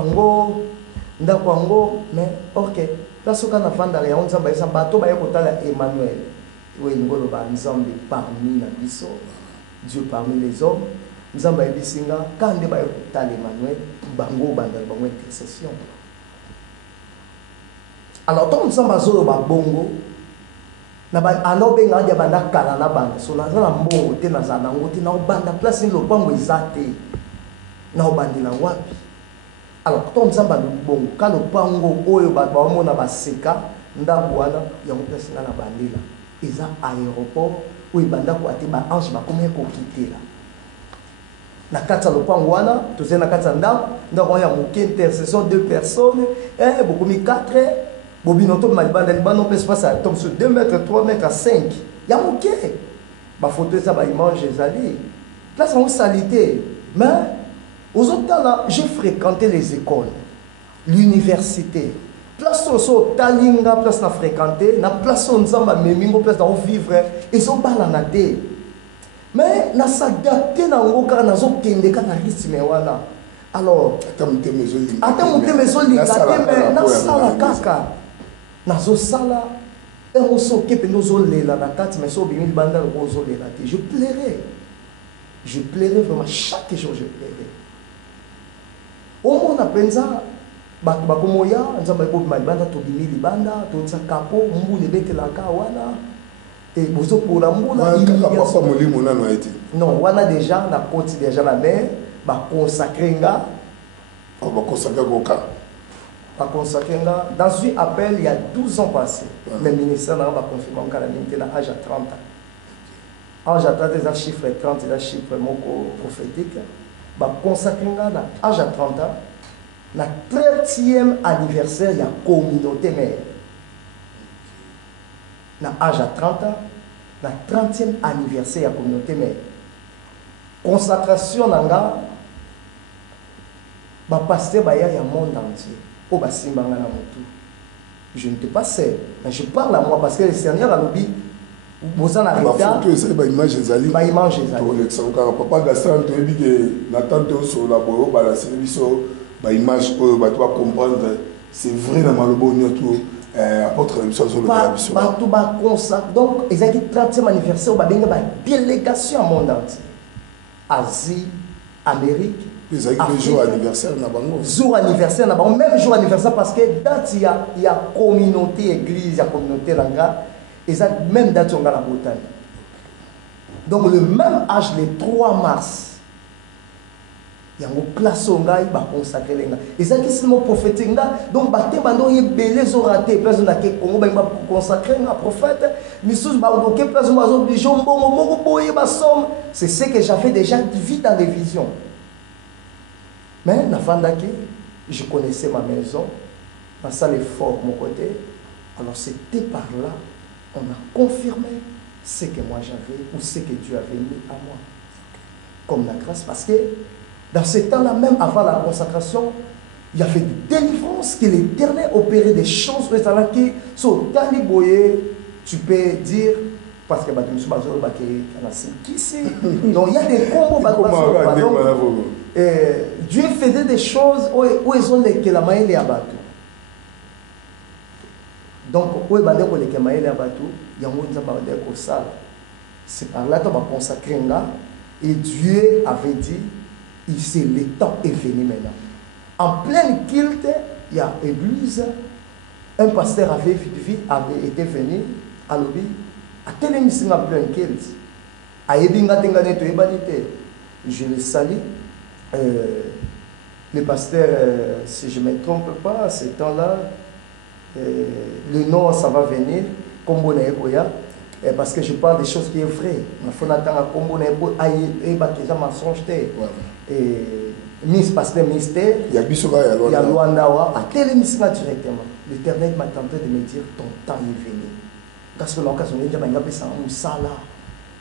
ngo mais OK place kana fanda ya onza ba bato ba kotala Emmanuel we ngolo ba nzambe parmi na biso Dieu parmi les hommes nzamba ebisinga kande ba kotala Emmanuel bango banda bango intercession. Alors tant nzamba zo ba bongo na ba anobenga dia banda kala na banda so na na mbongo te na zana ngoti na banda place ni lopango ezate na obandila wapi. Alors tant nzamba lo bongo ka lopango oyo ba mona baseka ndabo wana ya place na bandila eza aéroport où banda ko ate ba ange ba komé ko kitela na kata lopango wana tozena kata ndako ya moke intercession 2 personnes beaucoup mi 4 bobinoto malibanda libano peut espace à tombe sur 2 mètres 3 mètres à 5 ya moke ba photo ça ba image ezali place en salité mais aux autres là j'ai fréquenté les écoles l'université place so talinga place na fréquenté na place on nzamba memingo place dans vivre et so bala na té. Mais na s'adapter na ngoka na zo kende ka na rythme wana. Alors ata mutemezo lingate mais na sala kaka na zo sala et on so kepe no zo lela na kati mais so bimi banda ko zo lela te. Je plairais vraiment chaque jour je plairais. Au monde apenza bakomoya nzamba ko banda to bimi libanda to tsa kapo mbu le bete la ka wana. Et vous pour la moula, non, on a déjà la côte déjà la mer, bah consacré nga, dans un appel il y a 12 ans passés, le ministère n'a pas confirmé qu'à la limite à l'âge à 30 ans. Âge à 30 ans, c'est chiffre 30, c'est un chiffre prophétique. Bah consacré nga l'âge à 30 ans, la 30e anniversaire il y a communauté mère. Na âge à 30 ans, la 30e anniversaire de la communauté mais consacration nanga ba pasteur ba ya monde entier o ba simbanga na motu. Je ne te pas seul, je parle à moi parce que le Seigneur a lobby vous en arrêtez ba image ezali papa Gaston to ebi que na tante so la boyo ba la servicio ba image o ba to comprendre c'est vrai na malobo nyoto. Apôtre donc, ils ont dit 30e anniversaire, ils ont une délégation au monde entier. Asie, Amérique. Ils ont dit jour anniversaire, jour anniversaire, même jour anniversaire, parce que date, il y a communauté église, il y a communauté langa, ils ont même date dans la Bretagne. Donc, le même âge, le 3 mars Il y a une place où il va consacrer les gens. Et ça qui est mon prophétique. Donc, il y a des raté. Place où il va consacrer un prophète. C'est ce que j'avais déjà vu dans les visions. Mais, je connaissais ma maison. Dans ça, l'effort, mon côté. Alors, c'était par là, on a confirmé ce que moi j'avais ou ce que Dieu avait mis à moi. Comme la grâce. Parce que, dans ce temps-là, même avant la consacration, il y avait des délivrances que l'Éternel opérait des choses qui sont taliboyées, tu peux dire, parce que qui c'est. Donc il y a des combos. Dieu faisait des choses où ils ont les mains et abattu. Donc, où ils ont les mains et abattu, il y a un salle. C'est par là qu'on va consacrer là. Et Dieu avait dit, le temps est venu maintenant. En pleine culte, il y a église, un pasteur avait été venu à l'obé, à tel émission en pleine culte. Je le salue. Le pasteur, si je ne me trompe pas, à ce temps-là, le nom, ça va venir, comme on est parce que je parle des choses qui sont vraies. Il faut attendre comme on est mensonge. Miss Pasteur Mystère, il y a Luandawa, à telle émission directement. L'Éternel m'a tenté de me dire ton temps est venu. Parce que l'occasion est déjà un sala.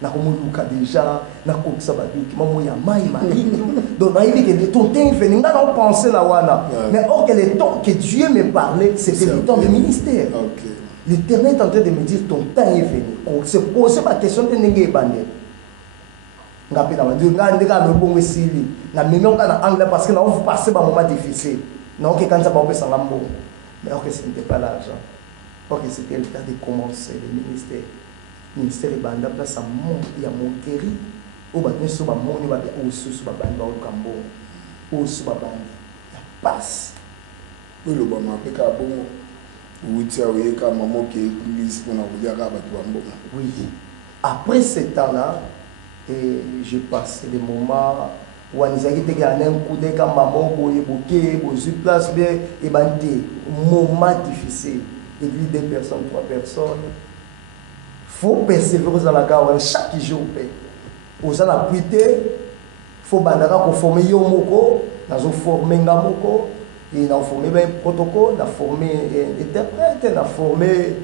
Na komuluka déjà, na kokisa baduki, maman ya mai mari. Donc na ibi que ton temps est venu. N'a pas pensé la wana. Mais or que le temps que Dieu me parlait, c'était le temps du ministère. L'Éternel est en train de me dire ton temps est venu. On se pose ma question de n'engue bandé. Parce que nous avons passé un moment difficile. Nous avons quand mais ce n'était pas l'argent. C'était le temps de commencer le ministère. Le ministère est bandé place à mon, il y a mon guéri. Au bâtiment sur ma mon, il y a au sous ma bande au cambo. Au sous ma bande. Il passe. Oui, le bon m'a fait un bon. Oui, tu as vu quand maman qui est l'église pour nous dire à oui. Après ce temps-là, et je passe des moments où on a un coup de maman, sur place, et moment difficile. Et puis 2 personnes, 3 personnes. Il faut persévérer dans la gare chaque jour. Vous allez appuyer, il faut former Yomoko, nous former Ngamoko, et nous former un protocole, nous former interprète, nous former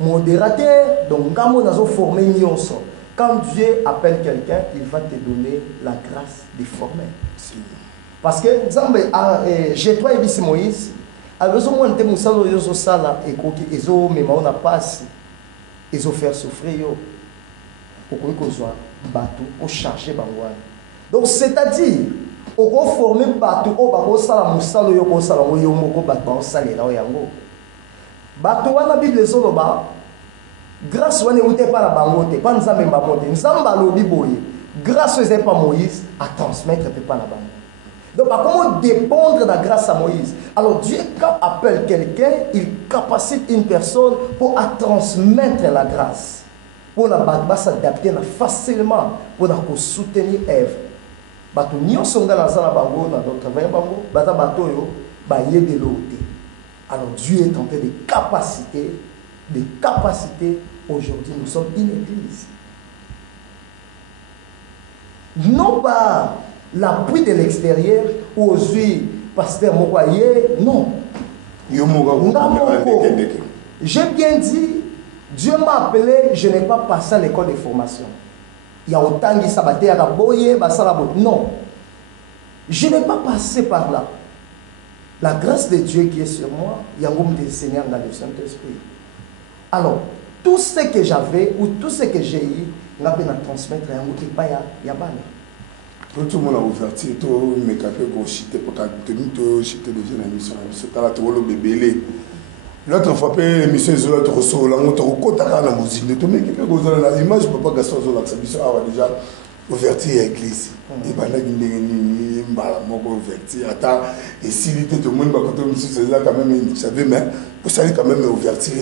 modérateur. Donc, nous avons formé Nyonso. Quand Dieu appelle quelqu'un, il va te donner la grâce de former. Parce que, j'ai toi et Moïse, alors ils ont été moussalo, ils ont sala et ils ont même on a passé, ils ont fait souffrir pour qu'on soit bateau, pour charger bangouan. Donc c'est-à-dire, on va former bateau, on va sala moussalo, on va sala moyomoko bateau, on sala là yango. Bateau on a Bible solo ba. Grâce on est pas la bangote, pas nzambe mbamote, nzamba lobi boye. Grâce c'est pas Moïse à transmettre pas la bangote. Donc, comment dépendre de la grâce à Moïse? Alors, Dieu, quand appelle quelqu'un, il capacite une personne pour transmettre la grâce. Pour s'adapter facilement, pour soutenir Ève. Alors, Dieu est en train de capaciter. Aujourd'hui, nous sommes une église. Non pas l'appui de l'extérieur, aux yeux, pasteur Mokoye, non. J'ai bien dit, Dieu m'a appelé, je n'ai pas passé à l'école de formation. Il y a autant qui s'abattait à la boye, non. Je n'ai pas passé par là. La grâce de Dieu qui est sur moi, il y a un homme de Seigneur dans le Saint-Esprit. Alors, tout ce que j'avais ou tout ce que j'ai eu, je vais transmettre à un autre pays, il y a pas. Tout le monde a ouvert, tout le monde a chité pour chité déjà dans l'émission. L'autre fois, l'émission est là, tu reçois la montre au côté de la musique. Tu mets l'image, je ne peux pas gaston sur l'exhibition. Déjà, ouverture à l'église. Et bien là, il y a une ouverture. Et si tout le monde va quand c'est là, quand même, vous savez, mais vous savez quand même ouverture.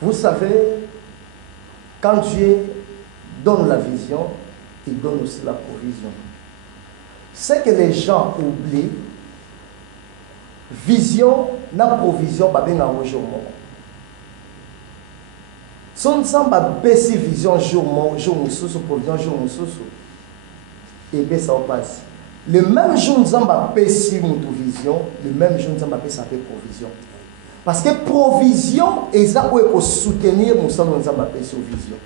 Vous savez, quand Dieu donne la vision, il donne aussi la provision. Ce que les gens oublient, vision, na provision, ba benga jour moko. Son samba besi vision jour mususu, provision jour mususu. Et bien ça passe. Le même jour nous avons besi mutu vision, le même jour nous avons besi provision. Parce que provision est ça pour soutenir nous avons besi vision.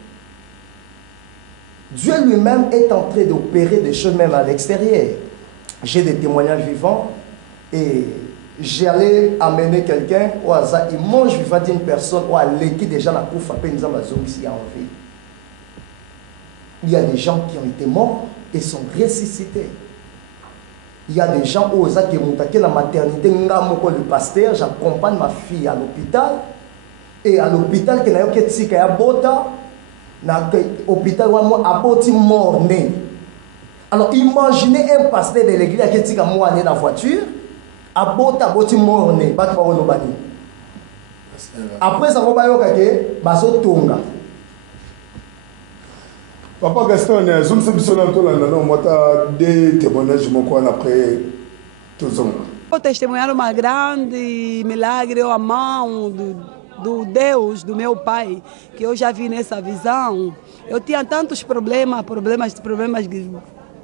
Dieu lui-même est en train d'opérer des choses même à l'extérieur. J'ai des témoignages vivants et j'allais amener quelqu'un au hasard, il mange vivant d'une personne ou à l'équipe déjà la cour frappée, nous avons ici en vie. Il y a des gens qui ont été morts et sont ressuscités. Il y a des gens où qui ont attaqué la maternité, le pasteur, j'accompagne ma fille à l'hôpital et à l'hôpital qui n'a pas été à Bota. Dans l'hôpital, il a été mort. Alors imaginez un pasteur de l'église qui a été mort dans la voiture, a été mort. Après ça, il a été tonga. Papa Gaston, je me suis dit que je des témoignages après tout ça. Vou testemunhar uma grande milagre, a mão do Deus, do meu pai, que eu já vi nessa visão. Eu tinha tantos problemas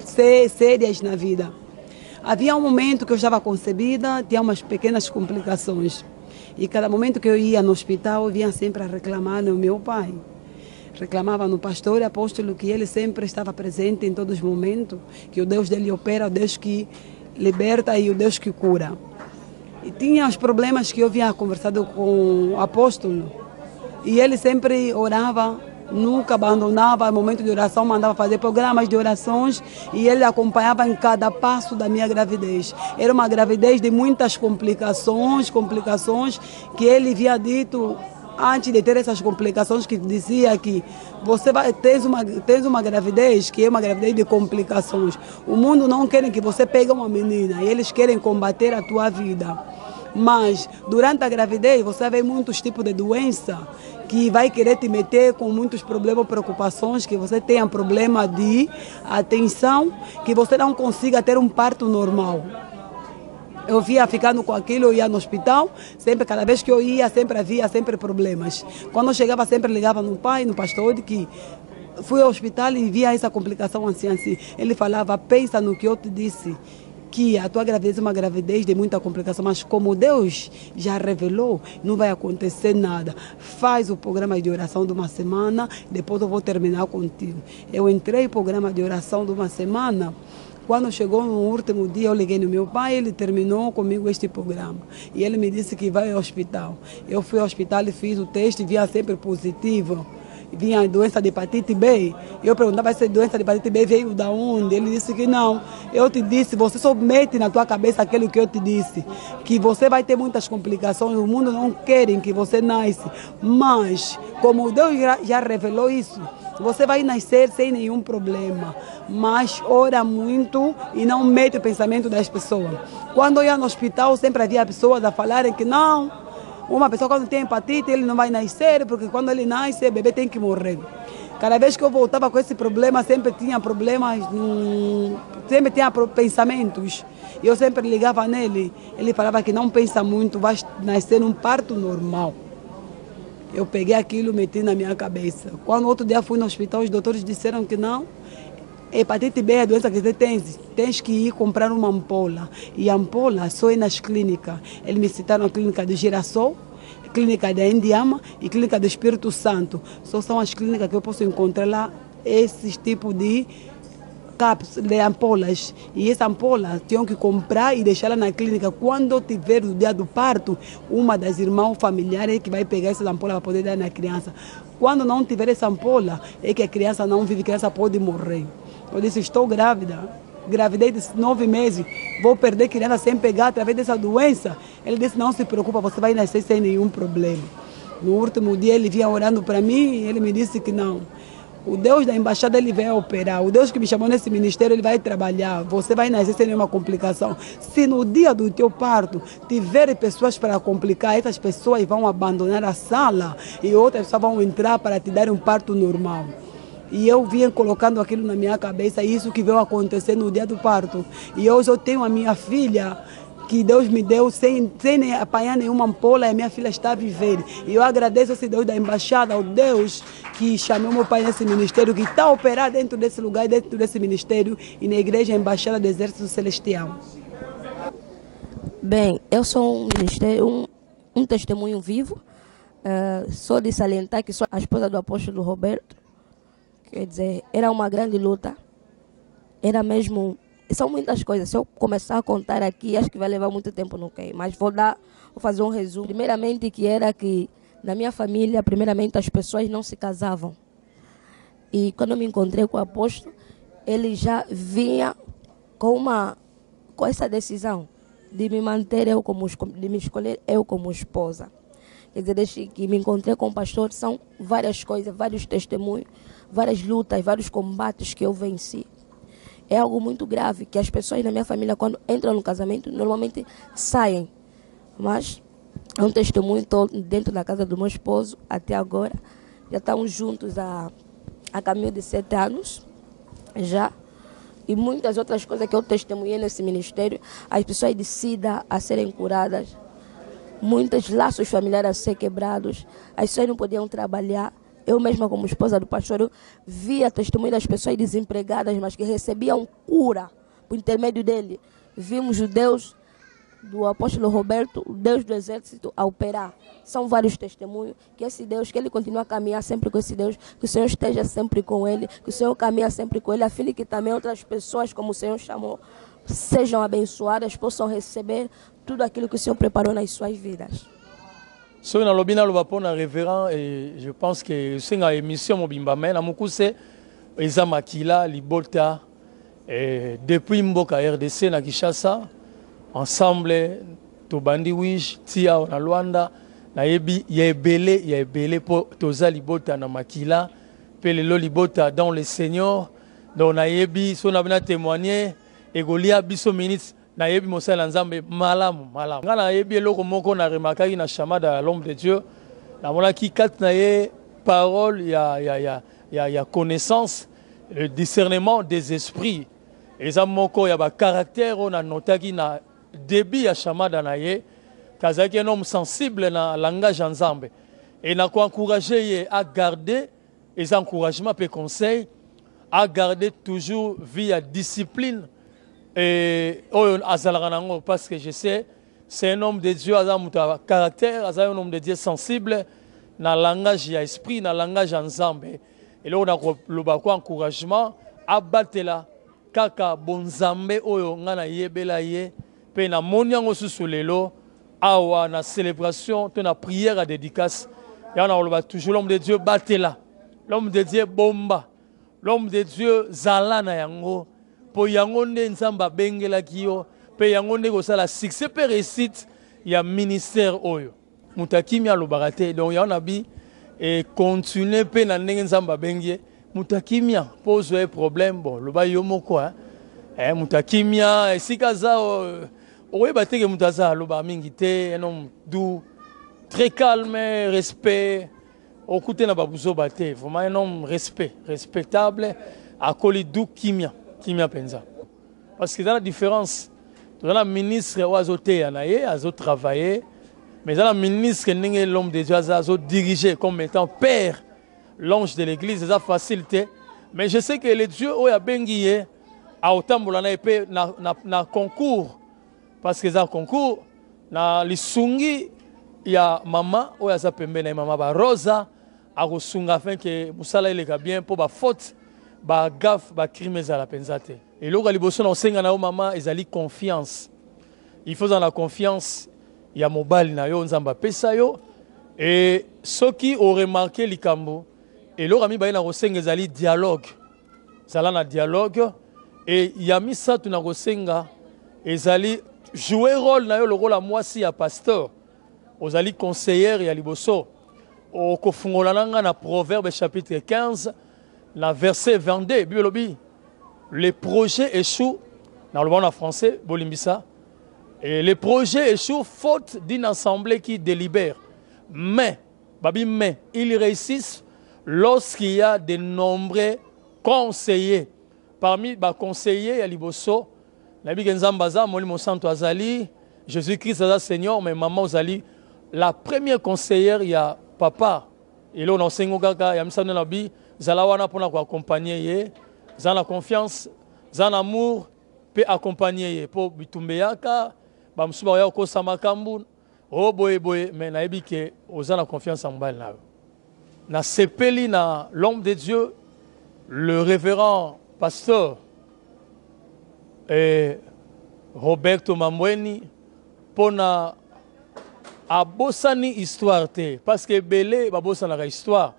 sérios na vida. Havia um momento que eu estava concebida, tinha umas pequenas complicações. E cada momento que eu ia no hospital, eu vinha sempre a reclamar no meu pai. Reclamava no pastor e apóstolo que ele sempre estava presente em todos os momentos, que o Deus dele opera, o Deus que liberta e o Deus que cura. E tinha os problemas que eu vinha conversando com o apóstolo e ele sempre orava, nunca abandonava o momento de oração, mandava fazer programas de orações e ele acompanhava em cada passo da minha gravidez. Era uma gravidez de muitas complicações que ele havia dito antes de ter essas complicações, que dizia que você tens uma gravidez que é uma gravidez de complicações. O mundo não quer que você pegue uma menina, eles querem combater a tua vida. Mas durante a gravidez você vê muitos tipos de doença que vai querer te meter com muitos problemas, preocupações, que você tenha problema de atenção, que você não consiga ter um parto normal. Eu via ficando com aquilo, eu ia no hospital, sempre, cada vez que eu ia, sempre havia problemas. Quando eu chegava, sempre ligava no pai, no pastor, que fui ao hospital e via essa complicação assim. Ele falava, pensa no que eu te disse, que a tua gravidez é uma gravidez de muita complicação, mas como Deus já revelou, não vai acontecer nada. Faz o programa de oração de uma semana, depois eu vou terminar contigo. Eu entrei no programa de oração de uma semana. Quando chegou no último dia, eu liguei no meu pai, ele terminou comigo este programa. E ele me disse que vai ao hospital. Eu fui ao hospital e fiz o teste, vinha sempre positivo. Vinha doença de hepatite B. Eu perguntava se a doença de hepatite B veio da onde. Ele disse que não. Eu te disse, você só mete na tua cabeça aquilo que eu te disse. Que você vai ter muitas complicações, o mundo não quer que você nasça. Mas, como Deus já revelou isso, você vai nascer sem nenhum problema, mas ora muito e não mete o pensamento das pessoas. Quando eu ia no hospital, sempre havia pessoas a falarem que não, uma pessoa quando tem hepatite, ele não vai nascer, porque quando ele nasce, o bebê tem que morrer. Cada vez que eu voltava com esse problema, sempre tinha problemas, sempre tinha pensamentos. E eu sempre ligava nele, ele falava que não pensa muito, vai nascer num parto normal. Eu peguei aquilo e meti na minha cabeça. Quando outro dia fui no hospital, os doutores disseram que não. Hepatite B é a doença que você tem. Tens que ir comprar uma ampola. E a ampola só é nas clínicas. Eles me citaram a clínica do Girassol, a clínica da Indiama e a clínica do Espírito Santo. Só são as clínicas que eu posso encontrar lá esses tipos de cápsulas, de ampolas. E essa ampola tinham que comprar e deixar lá na clínica. Quando tiver o dia do parto, uma das irmãs familiares que vai pegar essa ampola para poder dar na criança. Quando não tiver essa ampola, é que a criança não vive, a criança pode morrer. Eu disse, estou grávida, gravidez de 9 meses, vou perder criança sem pegar através dessa doença. Ele disse, não se preocupa, você vai nascer sem nenhum problema. No último dia ele vinha orando para mim e ele me disse que não. O Deus da embaixada, ele vai operar. O Deus que me chamou nesse ministério, ele vai trabalhar. Você vai nascer sem nenhuma complicação. Se no dia do teu parto tiver pessoas para complicar, essas pessoas vão abandonar a sala e outras pessoas vão entrar para te dar um parto normal. E eu vinha colocando aquilo na minha cabeça, isso que veio acontecer no dia do parto. E hoje eu tenho a minha filha, que Deus me deu sem apanhar nenhuma ampola, e a minha filha está a viver. E eu agradeço esse Deus da embaixada, ao Deus que chamou meu pai nesse ministério, que está a operar dentro desse lugar, dentro desse ministério e na igreja Embaixada do Exército Celestial. Bem, eu sou um testemunho vivo. Sou de salientar que sou a esposa do apóstolo Roberto. Quer dizer, era uma grande luta. Era mesmo... São muitas coisas. Se eu começar a contar aqui, acho que vai levar muito tempo no que. Mas vou fazer um resumo. Primeiramente, que era que na minha família, primeiramente, as pessoas não se casavam. E quando eu me encontrei com o apóstolo, ele já vinha com essa decisão de me manter de me escolher eu como esposa. Quer dizer, desde que me encontrei com o pastor, são várias coisas, vários testemunhos, várias lutas, vários combates que eu venci. É algo muito grave, que as pessoas na minha família, quando entram no casamento, normalmente saem. Mas é um testemunho todo dentro da casa do meu esposo, até agora. Já estamos juntos a caminho de 7 anos, já. E muitas outras coisas que eu testemunhei nesse ministério, as pessoas de SIDA a serem curadas, muitos laços familiares a ser quebrados, as pessoas não podiam trabalhar. Eu mesma, como esposa do pastor, eu via testemunho das pessoas desempregadas, mas que recebiam cura por intermédio dele. Vimos o Deus do apóstolo Roberto, o Deus do exército, a operar. São vários testemunhos, que esse Deus, que ele continua a caminhar sempre com esse Deus, que o Senhor esteja sempre com ele, que o Senhor caminhe sempre com ele, a fim de que também outras pessoas, como o Senhor chamou, sejam abençoadas, possam receber tudo aquilo que o Senhor preparou nas suas vidas. Soki na lobi na loba pona révérend, et je pense que senga émission mobimba mais na mukuse eza makila libota depuis mboka RDC na Kinshasa ensemble to bandi wish tia na Luanda na yebi ya ebele po toza libota na makila pe lelo libota dans le Seigneur donc na yebi so na bina témoigner egolia biso minutes na yebi mosala nzambe malamu nga na yebi eloko moko na remarkaki na chamada ya l'homme de Dieu na monaki kati na ye parole ya connaissance le discernement des esprits eza moko ya ba caractère on a notaki na début ya chamada na ye kazaki un homme sensible na langage ya nzambe et na ko encourager ye à garder les encouragements et conseils à garder toujours via discipline. Et parce que je sais, c'est un homme de Dieu, un caractère, un homme de Dieu sensible, dans le langage de l'esprit, dans le langage ensemble. Et là, on a le encouragement à battre là, kaka bonzambe oyo ngana yebela ye, pe na moniango susulelo, awa na célébration, na prière à dédicace. Et on a toujours l'homme de Dieu battre là, l'homme de Dieu bomba, l'homme de Dieu zalana yango. Po yango nde nzamba bengela kiyo pe yango nde ko sala succès pe réussite ya ministère oyo mutakimi alobaka te donc ya nabi et continuer pe na ndenge nzamba bengie mutakimi pose un problème bon loba yo moko mutakimi esika za oyeba te ke mutaza loba mingi te un homme doux très calme respect okute na babuzo bate vraiment un homme respectable akoli doux kimia penza parce que dans la différence dans la ministre oazoté anaye azo travailler mais dans la ministre n'engé l'homme de Dieu azo diriger comme étant père l'ange de l'église c'est facilité mais je sais que le Dieu oya bengiye a otambola na epé na concours parce que ça concours na lisungi ya mama oya za pembe na mama ba Rosa a kosunga afin que musala ileka bien pour ba faute ba gaffe ba crime za la penzate et loka liboso na osenga na o mama ezali confiance il faut dans la confiance ya mobali na yo nzamba pesa yo et ceux qui ont remarqué likambo et loka mi ba na osenga ezali dialogue zala na dialogue et ya misatu na osenga ezali jouer rôle na yo le rôle à moi si ya pasteur ozali conseillère ya liboso o kofungola nanga na Proverbe chapitre 15 la verset 22, biologie. Les projets échouent, dans le monde en français, Bolimbisa, et les projets échouent faute d'une assemblée qui délibère. Mais, ils réussissent lorsqu'il y a de nombreux conseillers, parmi les conseillers, il y a Liboso, Jésus-Christ est Seigneur, mais maman Ozali, la première conseillère, il y a papa. Et là, on enseigne au gaga, il y a Missa Nabi, Zalawana pour accompagner, Zan la confiance, Zan amour, peut accompagner pour Bitumbeyaka, Bamsuba Yoko Samakambu, oh boy, mais naïbi que Ozan la confiance en bal. Na sepeli na l'homme de Dieu, le révérend pasteur Roberto Mambweni, pour na abosani histoire te, parce que belé babosana la histoire.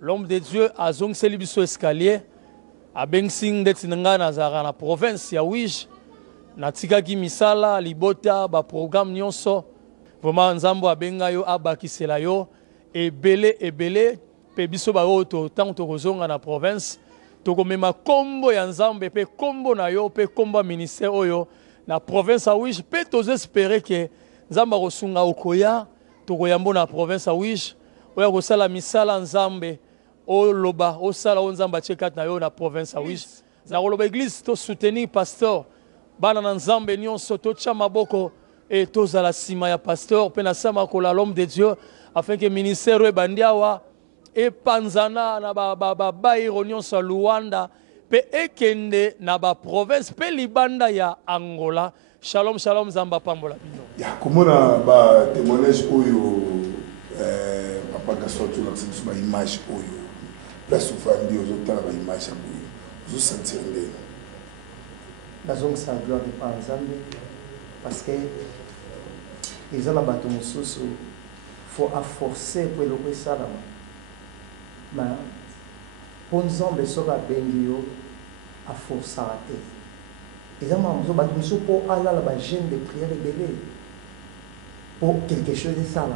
L'homme de Dieu a zong selibiso escalier, a bengsing de tinanga na zara na province ya Wish, na tikaki misala libota ba programme nyonso. Vraiment nzambo abenga yo abakisela yo et belé pe biso ba oto tant to kozonga na province. Toko mema kombo ya nzambe pe kombo na yo pe kombo ministère oyo na province a Wish pe tozo espérer que nzamba kosunga okoya toko yambo na province a Wish oya kosala misala nzambe o loba o sala o nzamba chekat na yo na province a Wish na loba église to soutenir pasteur bana na nzambe nyonso to tcha maboko et toza la sima ya pasteur pe na sama ko la l'homme de Dieu afin que ministère e bandiawa et panzana na ba ironyon sa Luanda pe ekende na ba province pe libanda ya Angola. Shalom shalom zamba pambola bino ya komona ba témoignage oyo papa Gaston tu la c'est ba image oyo la souffrance de ozotala ba image oyo zo sentir ndé la zone sa gloire de panzambe parce que ils ont abattu mususu faut forcer pour le salama. Mais pour nous, on a besoin à forcer à terre. Et là, on a besoin pour aller à la gêne de prière rebelle pour quelque chose de ça.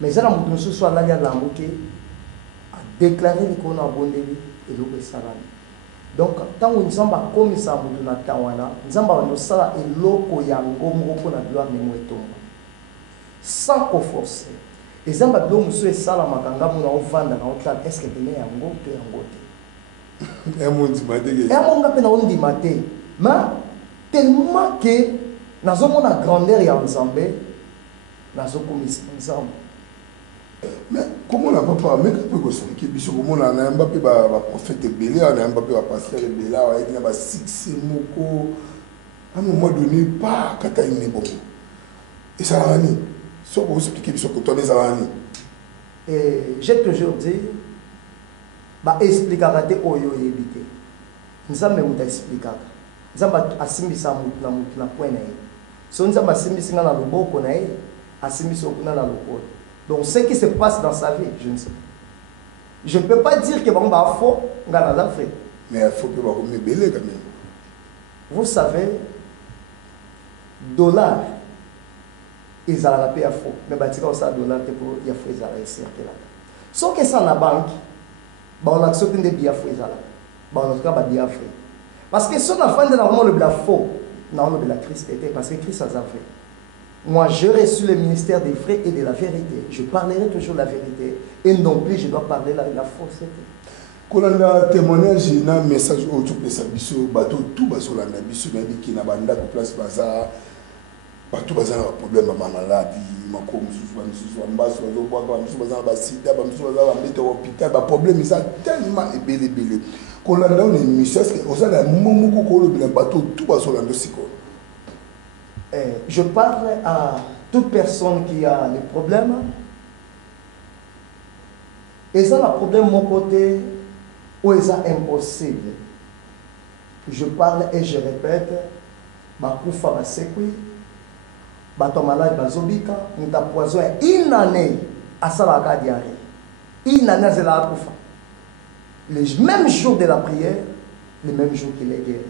Mais là, on a besoin d'aller à la mouquée à déclarer qu'on a abondé et le salam. Donc, tant que nous avons commis ça, nous avons ça et l'eau qui a gloire sans qu'on force. Et ça m'a dit monsieur sala makanga mona ovanda na otala est-ce que tene yango to yango te emundi mateke emonga pe na ondi maté mais tellement que nazo mona grandeur ya Nzambe nazo komisa Nzambe mais comment na papa mais que peut ça qui biso comment na Mbappé ba prophète belé na Mbappé ba pasteur belé wa ina ba six moko à un moment donné pas kata ine bon et ça rani. Et j'ai toujours dit, expliquer à oyo yebite. Nzambe muta expliquer. Nzamba asimbisa mutu na point na ye. So nzamba asimbisa na loboko na ye, asimbisa okuna na lokolo. Donc ce qui se passe dans sa vie, je ne sais pas. Je ne peux pas dire que bon ba faux ngana za fait. Mais il faut que ba me belé quand même. Vous savez, dollar ils ont la paix à faux, mais ils ont $100 pour y faire les circuler. Sauf que ça na banque, on a sorti des billets faux on a bien fait. Parce que si on a fait le blanc faux, on a de la Christ parce que Christ a fait. Moi, je reçu le ministère des frais et de la vérité. Je parlerai toujours la vérité et non plus je dois parler la fausseté. Quand on a témoignage, il y a un message autour de ça, bateau tout bas sur la bisu qui n'a pas de place bazar. Partout bazar problème ma maladie mako mususu ambaso bazobwa kwa mususu bazar ba sida ba mususu bazar ba mettre hôpital ba problème ça tellement belé qu'on a dans une mission que on a momoko ko le bateau tout bas sur la siko. Je parle à toute personne qui a des problèmes et ça le problème mon côté où est ça impossible. Je parle et je répète ba kufa ba sekui bato malade bazobika muta poison une année à salaka diarrhée une année c'est la kufa le même jour de la prière le même jour qu'il est guéri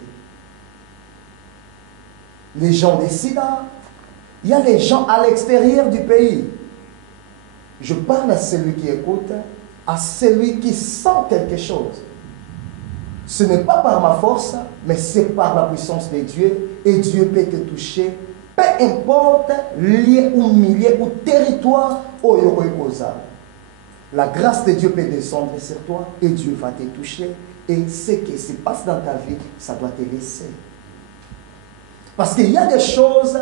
les gens des sida il y a les gens à l'extérieur du pays je parle à celui qui écoute à celui qui sent quelque chose ce n'est pas par ma force mais c'est par la puissance de Dieu et Dieu peut te toucher. Peu importe lieu ou milieu ou territoire où il y a La grâce de Dieu peut descendre sur toi et Dieu va te toucher. Et ce qui se passe dans ta vie, ça doit te laisser. Parce qu'il y a des choses,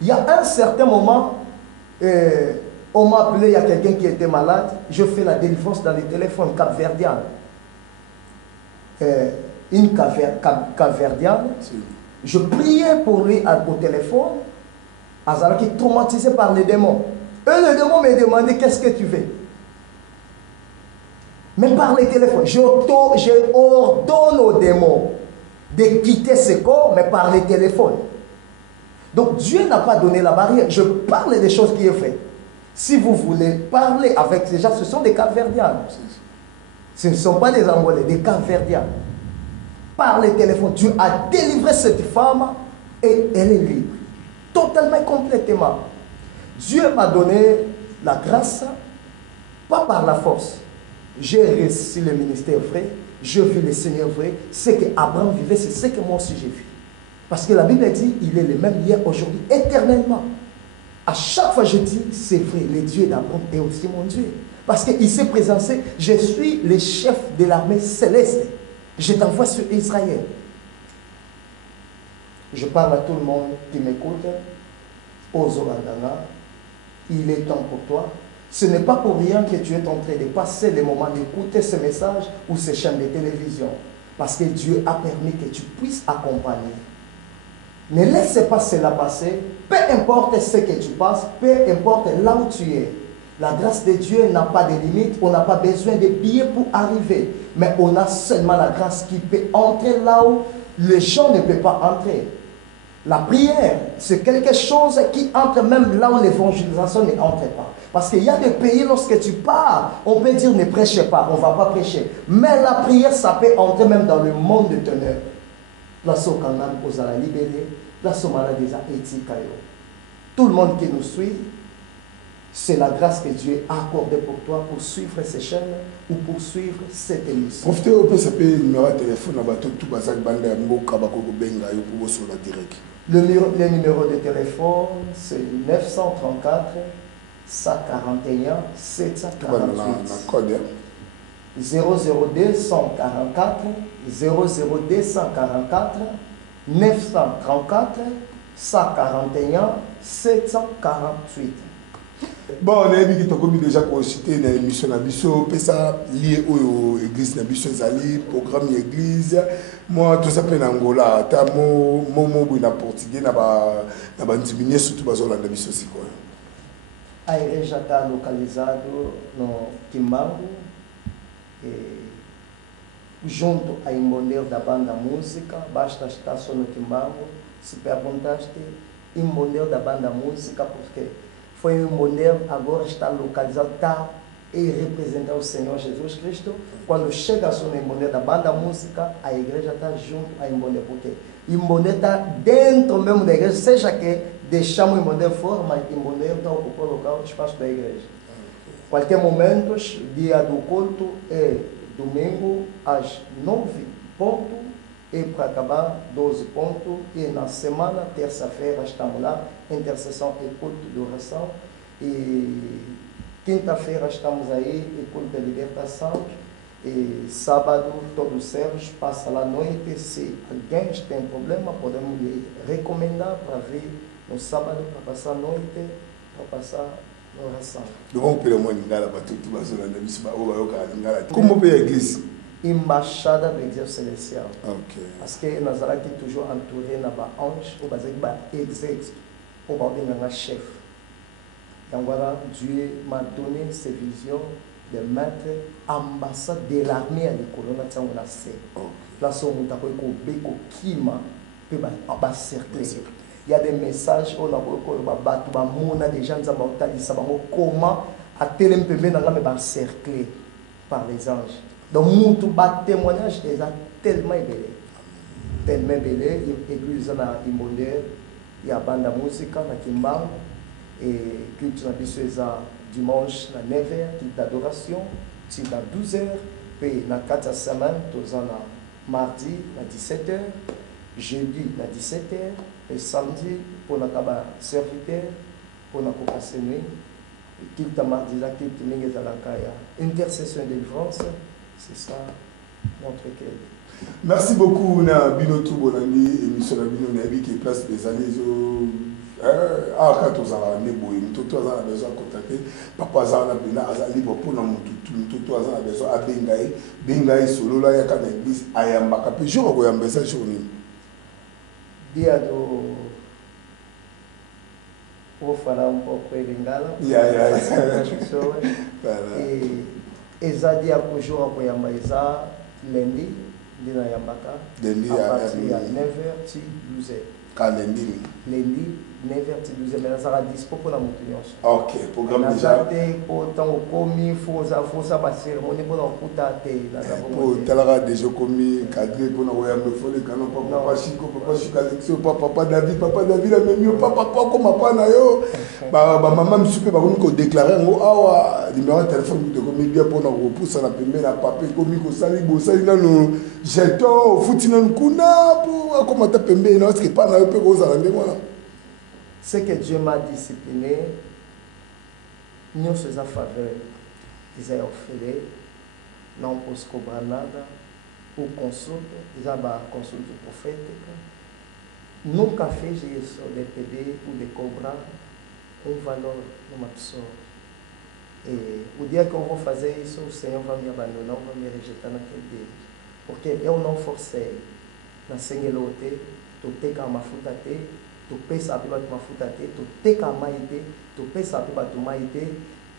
il y a un certain moment, on m'a appelé, il y a quelqu'un qui était malade, je fais la délivrance dans les téléphones capverdiens. Une capverdienne, je priais pour lui au téléphone, Azara qui est traumatisé par les démons. Eux, les démons me demandaient qu'est-ce que tu veux. Mais par les téléphones, je ordonne aux démons de quitter ce corps, mais par les téléphones. Donc Dieu n'a pas donné la barrière. Je parle des choses qui sont faites. Si vous voulez parler avec ces gens, ce sont des Capverdiens. Ce ne sont pas des Angolais, des Capverdiens. Par les téléphones, Dieu a délivré cette femme et elle est libre. Totalement, complètement. Dieu m'a donné la grâce, pas par la force. J'ai réussi le ministère vrai, je vis le Seigneur vrai. Ce que Abraham vivait, c'est ce que moi aussi j'ai vu. Parce que la Bible dit, il est le même hier, aujourd'hui, éternellement. À chaque fois je dis, c'est vrai, le Dieu d'Abraham est aussi mon Dieu. Parce qu'il s'est présenté, je suis le chef de l'armée céleste. Je t'envoie sur Israël. Je parle à tout le monde qui m'écoute. Ozolandana, il est temps pour toi. Ce n'est pas pour rien que tu es en train de passer le moment d'écouter ce message ou ces chaînes de télévision. Parce que Dieu a permis que tu puisses accompagner. Ne laisse pas cela passer. Peu importe ce que tu passes, peu importe là où tu es. La grâce de Dieu n'a pas de limite. On n'a pas besoin de billets pour arriver. Mais on a seulement la grâce qui peut entrer là où les gens ne peuvent pas entrer. La prière, c'est quelque chose qui entre même là où l'évangélisation ne entre pas. Parce qu'il y a des pays, lorsque tu pars, on peut dire ne prêchez pas, on ne va pas prêcher. Mais la prière, ça peut entrer même dans le monde de ténèbres. Place au Canada, aux ala libérés, place au malade des étikayo. Tout le monde qui nous suit, c'est la grâce que Dieu a accordée pour toi pour suivre ces chaînes ou pour suivre cette émission. Profitez au peu, ça peut numéro de téléphone, tout bazak bande à Mboka Bakoko Benga pour sur la direct. Le numéro de téléphone, c'est 934 141 748. 002 144 002 144 934 141 748. Bon, on a dit que déjà consulté dans l'émission Nabiso, ça lié aux églises Nabiso, Zali, programme église. Moi, tout ça peut Angola. T'as mon mot na portugais na ba diminuer surtout bazo la Nabiso c'est quoi. A igreja está localizado no Timbango, junto a Imbondeiro da banda música. Basta estar só no Timbango. Se perguntaste, Imbondeiro da banda música, porque foi um Imbondeiro, agora está localizado, está e representar o Senhor Jesus Cristo. Quando chega só no Imbondeiro da banda música, a igreja está junto a Imbondeiro, porque Imbondeiro está dentro mesmo da igreja, seja que deixamos o Imbondeiro fora, mas Imbondeiro está ocupando o local, o espaço da igreja. Qualquer momento, dia do culto é domingo às 9 pontos e para acabar 12 pontos. E na semana, terça-feira, estamos lá, intercessão e culto de oração. E quinta-feira estamos aí, e culto de libertação. E sábado, todos os servos passam lá à noite. Se alguém tem problema, podemos lhe recomendar para vir no sábado, para passar a noite, para passar a oração. Como é a igreja? Embaixada do Exército Celestial. Okay. Parce que nous avons toujours entouré na ba ange, ou ba exército, ou ba un chef. Donc voilà, Dieu m'a donné cette vision de mettre ambassade de l'armée à l'école na tsango na se. Là son mutako ko beko kima pe ba cercle. Il y a des messages on a beaucoup ba batu ba mona des gens za ba utalisa ba comment a telempembe na me ba cerclé par les anges. Donc, mon témoignage est tellement belé. Tellement belé. L'église na Imbondeiro, il y a bande de musique, na Kimbango, et culte na Bissueza dimanche na 9h, culte d'adoration, c'est à 12h, puis na 4 semaines, tous en mardi na 17h, jeudi na 17h, et samedi pour na serviteur, pour na passer nuit, Kilta Mardila, Kilta Mingezalakaya. Intercession de délivrance, c'est ça notre quête. Merci beaucoup, na Bino Toubolandi, émission de Bino Nabi qui place des années. Quand on a besoin de contacter, papa a besoin de pour a besoin de Bengaï, solo, là, il y a quand même l'église, Ayamba, Capé, je vois un message sur nous. Diado, pour faire un peu près de Bengala, et Zadi a toujours un peu lundi, Dina Yambaka, à partir de 9h, 12h. Lundi, 9h, 12h, mais ça sera dispo pour la montagne. Ok, programme déjà. Pour tant commis, il faut ça passer, on est pour l'encoutater. Pour Talara déjà commis, cadré pour nous me folie, quand papa Chico, papa Chico Alexio, papa David, la même mieux, papa comme papa Nayo. Maman me super, par contre, déclarer un numéro de téléphone de commis bien pour nous repousser la pembe, la papier, commis, qu'on sali, nous jetons, foutinons, kuna, pour commenter pembe, non, ce qui n'est pas dans le peu aux alentours. Ce que Dieu m'a discipliné, nous faisons faveur. Ils ont offert, non pour ce qu'on a nada, pour consulter, ils ont consulté le prophète. Nous, café, j'ai sur des PD ou des cobras, on va leur nous et vous dire qu'on va faire ça, le Seigneur va m'abandonner, on va me rejeter dans quel pays. Parce que nous avons forcé, dans le Seigneur, tout est comme ma foutate. Tu pèses à peu mafuta te, tu t'es qu'à maïté, tu pèses à peu maïté,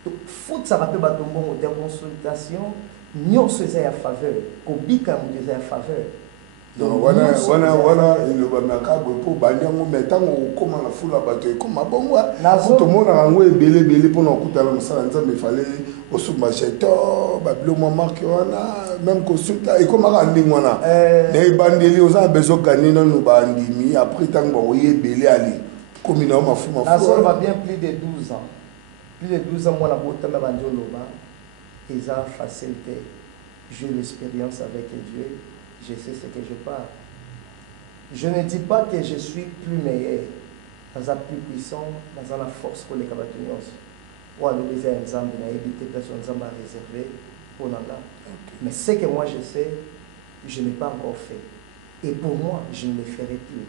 tu fous ça à peu de consultation, nous faisons à faveur, Kobika nous faisait à faveur. Donc voilà, il va me faire pour banyango mettant au comment la foule a battu comme bon ouais. Tout le monde a envoyé belé pour nous écouter la message, mais il fallait au sous-macheto, bablo marque même consulta et comment rendre ngwana. Les bandeli on a besoin gagner dans nos bandimi après tant bon oui belé ali. Comme il a ma fou. La zone va bien plus de 12 ans. Plus de 12 ans moi la botte me banjolo ba. Ils ont facilité. J'ai l'expérience avec Dieu. Je sais ce que je parle. Je ne dis pas que je suis plus meilleur, dans un plus puissant, dans la force pour les cabatonios. Ou alors, il y a un exemple, il y a évité personne à réserver pour Nanda. Mais ce que moi je sais, je n'ai pas encore fait. Et pour moi, je ne le ferai plus.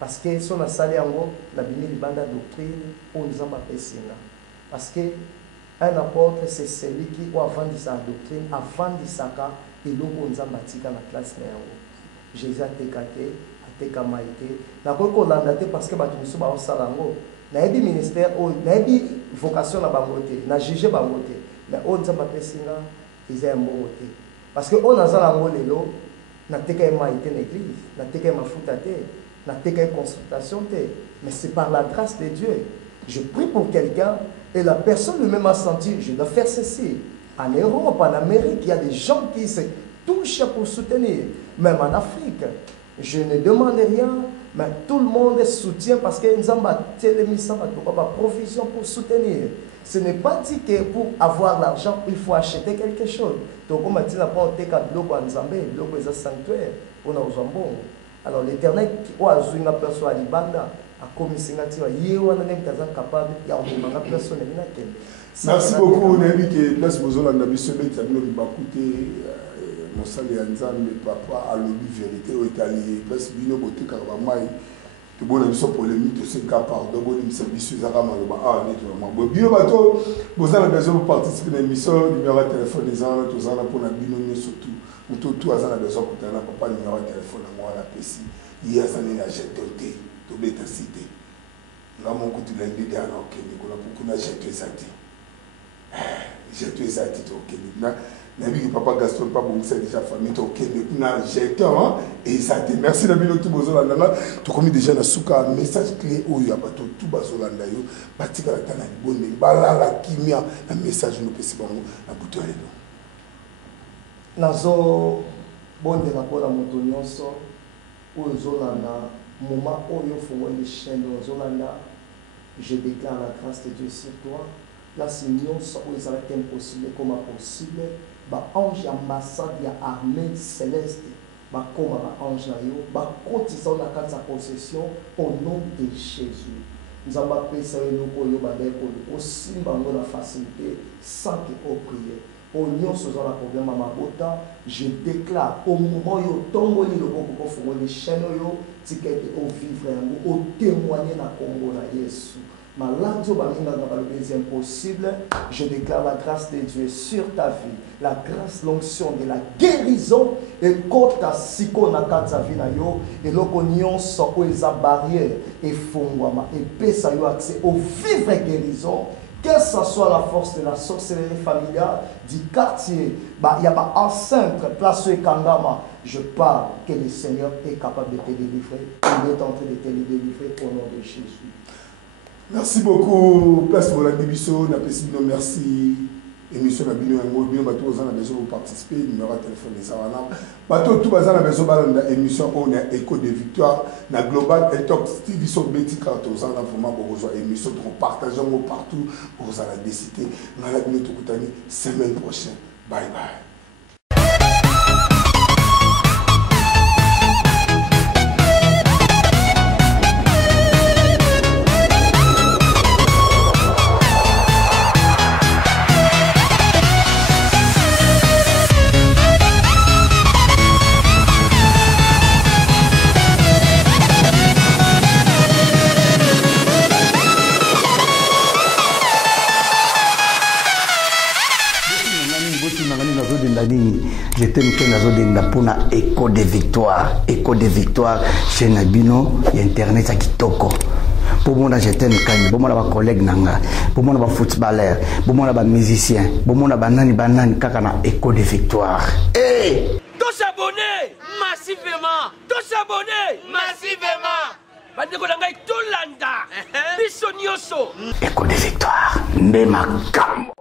Parce que si on a salé en haut, la bande doctrine, on nous a pas fait. Parce qu'un apôtre, c'est celui qui, avant de sa doctrine, avant de sa cas, et l'eau nous a bâti dans la classe. Jésus a été gâté, a été kamaïté. N'a pas été parce que nous sommes en salango. N'a pas ministère, n'a pas vocation à bangoté, n'a jugé bangoté. Mais on nous a pas fait ils ont un bon côté. Parce que on a salango les lots, n'a pas été maïté l'église, n'a pas été mafoutate, n'a pas été consultation. Mais c'est par la grâce de Dieu. Je prie pour quelqu'un et la personne lui-même a senti, je dois faire ceci. En Europe, en Amérique, il y a des gens qui se touchent pour soutenir. Même en Afrique, je ne demande rien, mais tout le monde soutient parce que nous avons une provision pour soutenir. Ce n'est pas dit que pour avoir l'argent, il faut acheter quelque chose. Donc, comme on dit, on a un sanctuaire pour nous bon. Alors, l'Éternel, qui a une personne à Libanda, a commis ce capable, il y a une personne qui merci beaucoup, Némi, qui place besoin de la semaine, qui a mis le mon salut à Nzambe, papa, à l'objet vérité, au Italie, place Bino Boté Carvamai, que bon, nous sommes polémiques, de ce cas, pardon, bon, nous sommes bisous, Zarama, bon, Bino Bato, vous avez besoin de participer à l'émission, numéro de téléphone des gens, tous en pour la Bino, surtout, ou tout à l'heure, besoin de papa, numéro de téléphone, à moi, la PC, hier, ça n'est pas jeté, tout est cité. Là, mon coup de l'année dernière, ok, nous avons beaucoup de jeté ça. J'ai tué ça à titre au Kenya. Nabi papa Gaston pas bon c'est déjà famille au Kenya. J'ai et ça te merci Nabi le tout bozolanda. Tu commis déjà na suka message clé où il y a pas tout bazolanda yo. Batika la tana bonne bala la kimia un message nous pesi bon na bouton edo. Nazo bonde na pola moto nyonso ozolanda moment oyo fongoli chaîne ozolanda. Je déclare la grâce de Dieu sur toi. La Seigneur, ça est impossible comme possible. Bah ange ambassade ya armée céleste. Bah comme bah ange na yo. Bah cotisant la carte sa possession au nom de Jésus. nous avons appris ça et nous au simba la facilité sans que au prier. Au nion sur la problème à ma bota, je déclare au moment où tombe le beaucoup pour faire les chaînes yo, ticket au vivre au témoigner na Congo na Yesu. Malade c'est impossible. Je déclare la grâce de Dieu sur ta vie, la grâce, l'onction de la guérison et quand ta siko na kata vie na yo et l'oconion so eza barrière et fongwama et pesa yo accès au vivre guérison. Que ce soit la force de la sorcellerie familiale, du quartier, il y a pas un centre, place Kangama. Je parle que le Seigneur est capable de te délivrer. Il est en train de te délivrer au nom de Jésus. Merci beaucoup. Place pour la démission. Merci. Émission na bino yango bino bato ozana besoin de participer numéro de téléphone ça wana bato tout bazana besoin balanda émission on est écho de victoire na global detox TV sur Betty Carte ozana vraiment besoin émission de partager partout ozana décider na la bino tukutani semaine prochaine bye bye. Je t'aime que nous avons un écho de victoire chez Nabino et Internet à Kitoko. Pour moi, je t'aime quand pour moi, collègue nanga, pour moi, footballeur, pour moi, musicien, pour moi, banani, kakana écho de victoire. Hey! Tous abonnés massivement! Tous abonnés massivement! Bandeko nangai tout landa! Biso nyoso! Écho de victoire, Mbema Kambo.